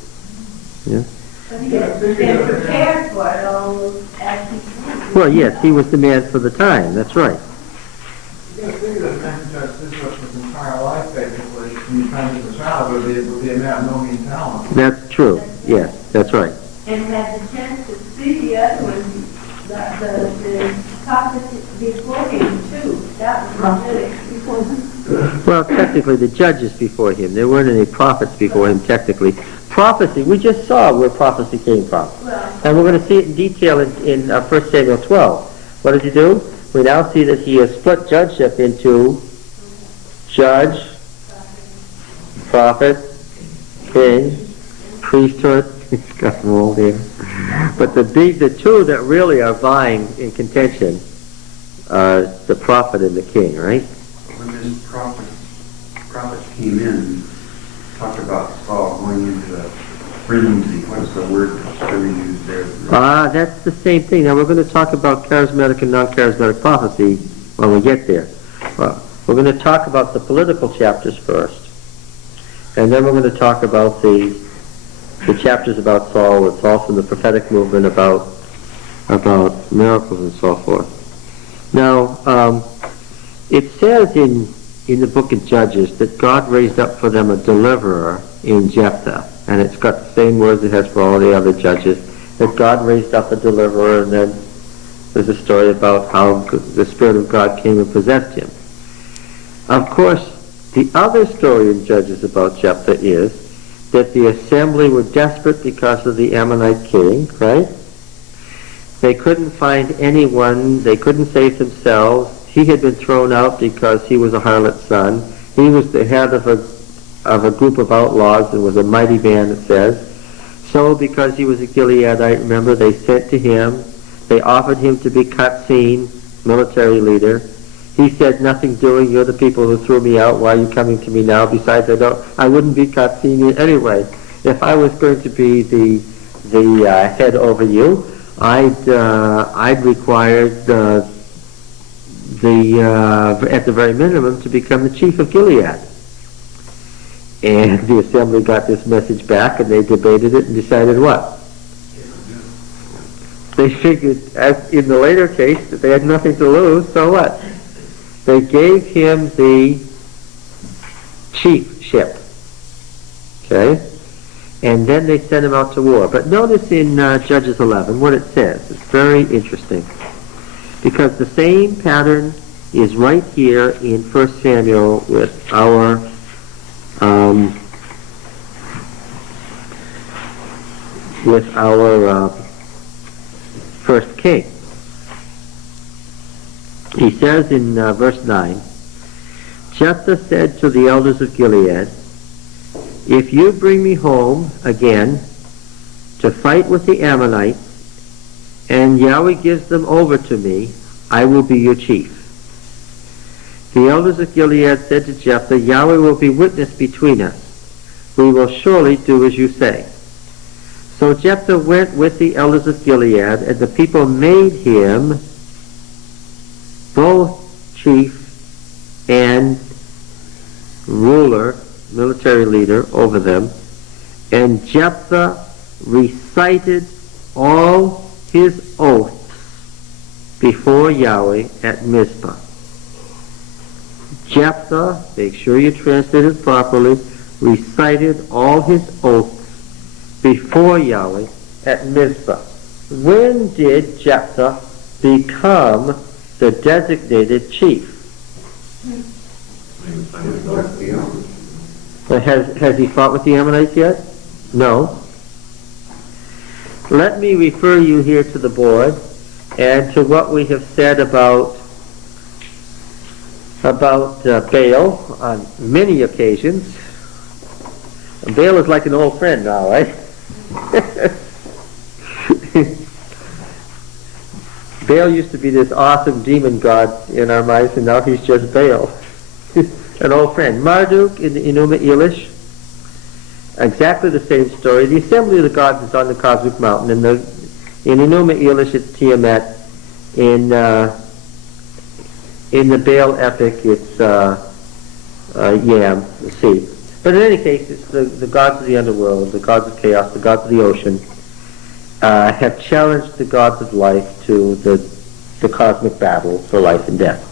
Yeah? But he had been prepared for it all as he Well, yes, he was the man for the time, that's right. You can figure that man Judge Cicero his entire life, basically, from the time he was a child, would be a man of no mean talent. That's true, yes, that's right. And had the chance to see the other one, the prophet before him too. That was prophetic before him. Well, technically, the judges before him. There weren't any prophets before him, technically. Prophecy, we just saw where prophecy came from. Well, And we're going to see it in detail in 1 Samuel 12. What does he do? We now see that he has split judgeship into judge, prophet, king, priesthood. He's got them all there. But the two that really are vying in contention are the prophet and the king, right? When this prophet came in, talked about Saul going into the frenzy. What's the word that we use there? That's the same thing. Now we're going to talk about charismatic and non-charismatic prophecy when we get there. We're going to talk about the political chapters first. And then we're going to talk about the chapters about Saul. It's also the prophetic movement about miracles and so forth. Now, it says in the book of Judges that God raised up for them a deliverer in Jephthah. And it's got the same words it has for all the other judges, that God raised up a deliverer, and then there's a story about how the Spirit of God came and possessed him. Of course, the other story in Judges about Jephthah is that the assembly were desperate because of the Ammonite king, right? They couldn't find anyone, they couldn't save themselves. He had been thrown out because he was a harlot's son. He was the head of a group of outlaws and was a mighty man, it says. So because he was a Gileadite, remember, they sent to him. They offered him to be Qasim, military leader. He said, nothing doing, you're the people who threw me out, why are you coming to me now? Besides, I wouldn't be Qasim anyway. If I was going to be the head over you, I'd require at the very minimum to become the chief of Gilead. And the assembly got this message back, and they debated it and decided what? They figured, as in the later case, that they had nothing to lose, so what? They gave him the chiefship, okay? And then they sent him out to war. But notice in Judges 11 what it says. It's very interesting. Because the same pattern is right here in 1 Samuel with our first king. He says in verse 9, Jephthah said to the elders of Gilead, if you bring me home again to fight with the Ammonites, and Yahweh gives them over to me, I will be your chief. The elders of Gilead said to Jephthah, Yahweh will be witness between us. We will surely do as you say. So Jephthah went with the elders of Gilead, and the people made him both chief and ruler, military leader over them. And Jephthah recited all his oaths before Yahweh at Mizpah. Jephthah, make sure you translate it properly, recited all his oaths before Yahweh at Mizpah. When did Jephthah become the designated chief? Has he fought with the Ammonites yet? No. Let me refer you here to the board and to what we have said about Baal on many occasions. Baal is like an old friend now, right? Baal used to be this awesome demon god in our minds, and now he's just Baal. An old friend. Marduk in the Enuma Elish, exactly the same story. The assembly of the gods is on the cosmic mountain. In Enuma Elish it's Tiamat. In the Baal epic it's Yam, the sea. But in any case, it's the gods of the underworld, the gods of chaos, the gods of the ocean, have challenged the gods of life to the the cosmic battle for life and death.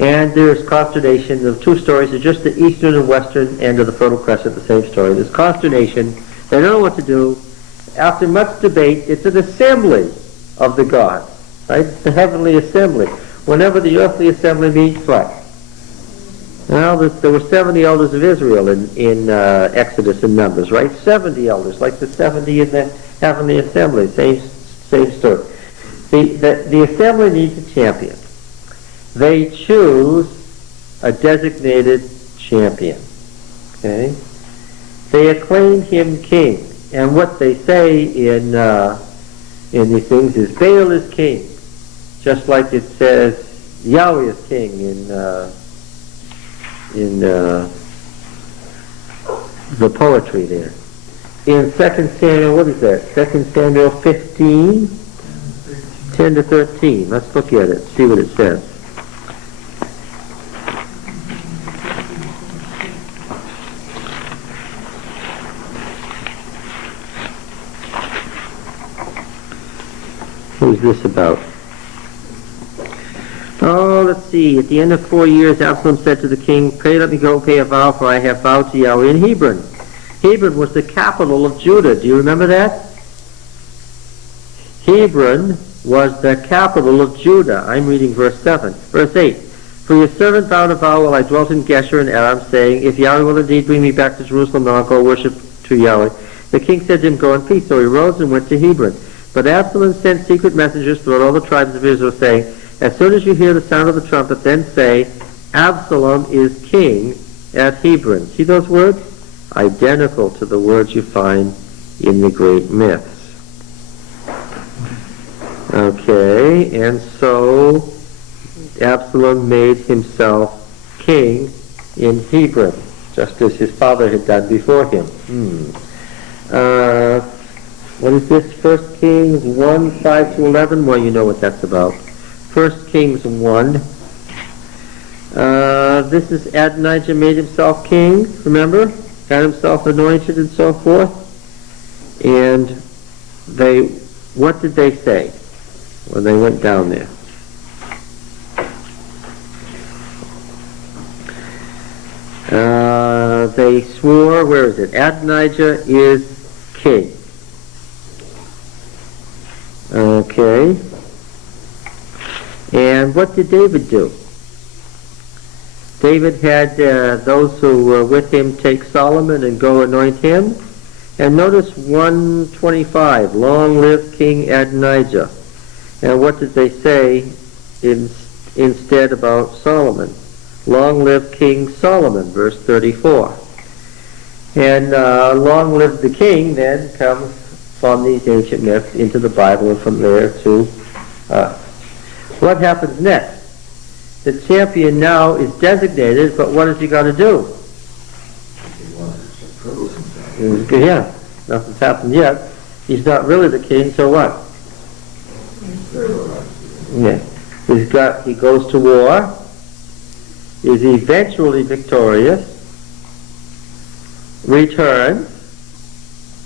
And there's consternation. The two stories are just the eastern and western end of the Fertile Crescent, the same story. There's consternation. They don't know what to do. After much debate, it's an assembly of the gods, right? It's the heavenly assembly. Whenever the earthly assembly meets, what? Well, there were 70 elders of Israel in Exodus and Numbers, right? 70 elders, like the 70 in the heavenly assembly. Same story. The assembly needs a champion. They choose a designated champion. Okay? They acclaim him king. And what they say in these things is Baal is king. Just like it says Yahweh is king in the poetry there. In 2 Samuel, what is that? 2 Samuel 15, 10 to 13. Let's look at it, see what it says. Who's this about? Oh, let's see. At the end of 4 years, Absalom said to the king, "Pray, let me go pay a vow, for I have vowed to Yahweh in Hebron." Hebron was the capital of Judah. Do you remember that? Hebron was the capital of Judah. I'm reading verse 7. Verse 8. "For your servant vowed a vow while I dwelt in Geshur in Aram, saying, If Yahweh will indeed bring me back to Jerusalem, then I'll go worship to Yahweh. The king said to him, Go in peace. So he rose and went to Hebron. But Absalom sent secret messengers throughout all the tribes of Israel, saying, As soon as you hear the sound of the trumpet, then say, Absalom is king at Hebron." See those words? Identical to the words you find in the great myths. Okay, and so Absalom made himself king in Hebron, just as his father had done before him. What is this? 1 Kings 1, 5 to 11? Well, you know what that's about. 1 Kings 1. This is Adonijah made himself king, remember? Got himself anointed and so forth. And what did they say when they went down there? They swore, where is it? Adonijah is king. Okay. And what did David do? David had those who were with him take Solomon and go anoint him. And notice 125, long live King Adonijah. And what did they say instead about Solomon? Long live King Solomon, verse 34. And long live the king then comes from these ancient myths into the Bible, and from there to what happens next? The champion now is designated, but what has he got to do? Yeah, nothing's happened yet. He's not really the king, so what? Yeah. He goes to war, is eventually victorious, returns,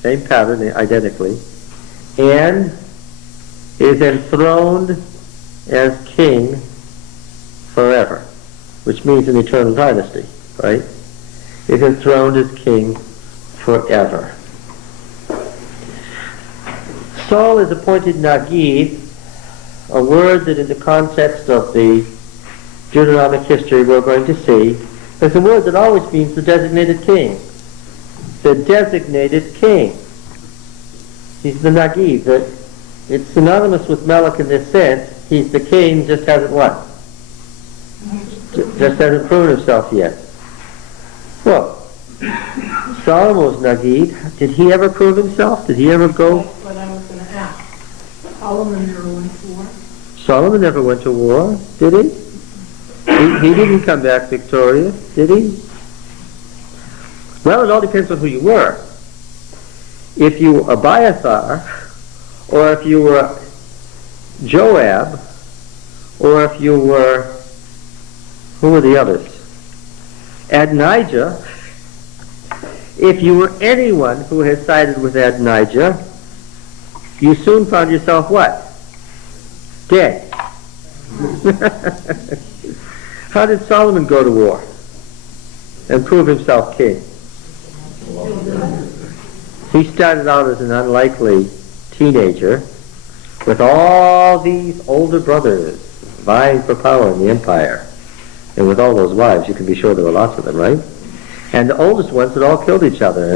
same pattern identically, and is enthroned as king forever, which means an eternal dynasty, right? Is enthroned as king forever. Saul is appointed Nagid, a word that in the context of the Deuteronomic history we're going to see is a word that always means the designated king. The designated king. He's the Nagid. It's synonymous with Melech in this sense. He's the king, just hasn't what? Just hasn't proven himself yet. Well, Solomon was Nagid. Did he ever prove himself? Did he ever go? That's what I was going to ask. Solomon never went to war. Solomon never went to war, did he? He didn't come back victorious, did he? Well, it all depends on who you were. If you were Abiathar, or if you were Joab, or if you were, who were the others? Adonijah. If you were anyone who had sided with Adonijah, you soon found yourself what? Dead. How did Solomon go to war and prove himself king? He started out as an unlikely teenager with all these older brothers vying for power in the empire. And with all those wives, you can be sure there were lots of them, right? And the oldest ones had all killed each other.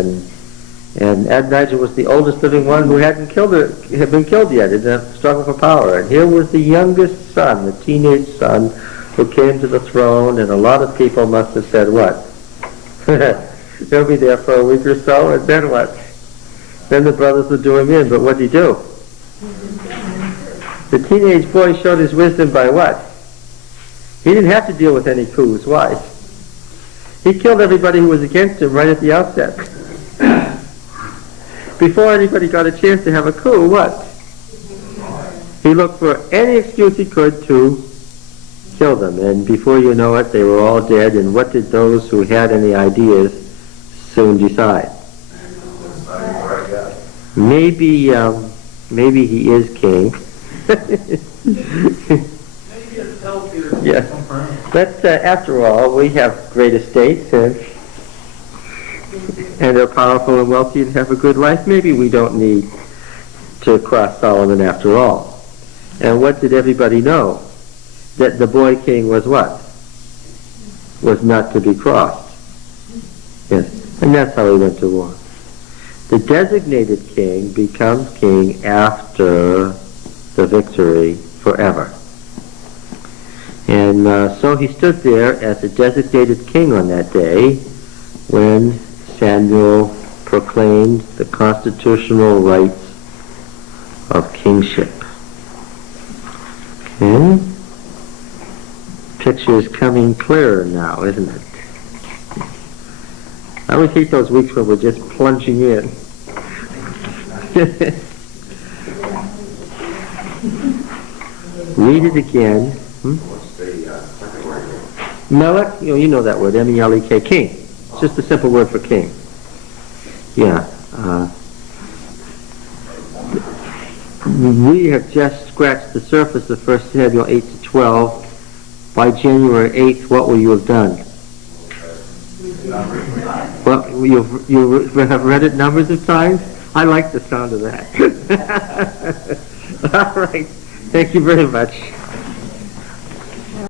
And Adonijah was the oldest living one who had been killed yet in the struggle for power. And here was the youngest son, the teenage son, who came to the throne, and a lot of people must have said, what? He'll be there for a week or so, and then what? Then the brothers would do him in, but what did he do? The teenage boy showed his wisdom by what? He didn't have to deal with any coups. Why? He killed everybody who was against him right at the outset. Before anybody got a chance to have a coup, what? He looked for any excuse he could to kill them, and before you know it, they were all dead, and what did those who had any ideas soon decide? Maybe he is king. Yeah. But after all, we have great estates and are powerful and wealthy and have a good life. Maybe we don't need to cross Solomon after all. And what did everybody know? That the boy king was what? Was not to be crossed. Yes. And that's how he went to war. The designated king becomes king after the victory forever. And so he stood there as a designated king on that day when Samuel proclaimed the constitutional rights of kingship. Okay? Picture is coming clearer now, isn't it? I always hate those weeks where we're just plunging in. Read it again. What's the second word? Melech, you know that word, M-E-L-E-K, king. It's just a simple word for king. Yeah. We have just scratched the surface of 1 Samuel 8 to 12. By January 8th, what will you have done? Well, you have read it numbers of times? I like the sound of that. All right. Thank you very much.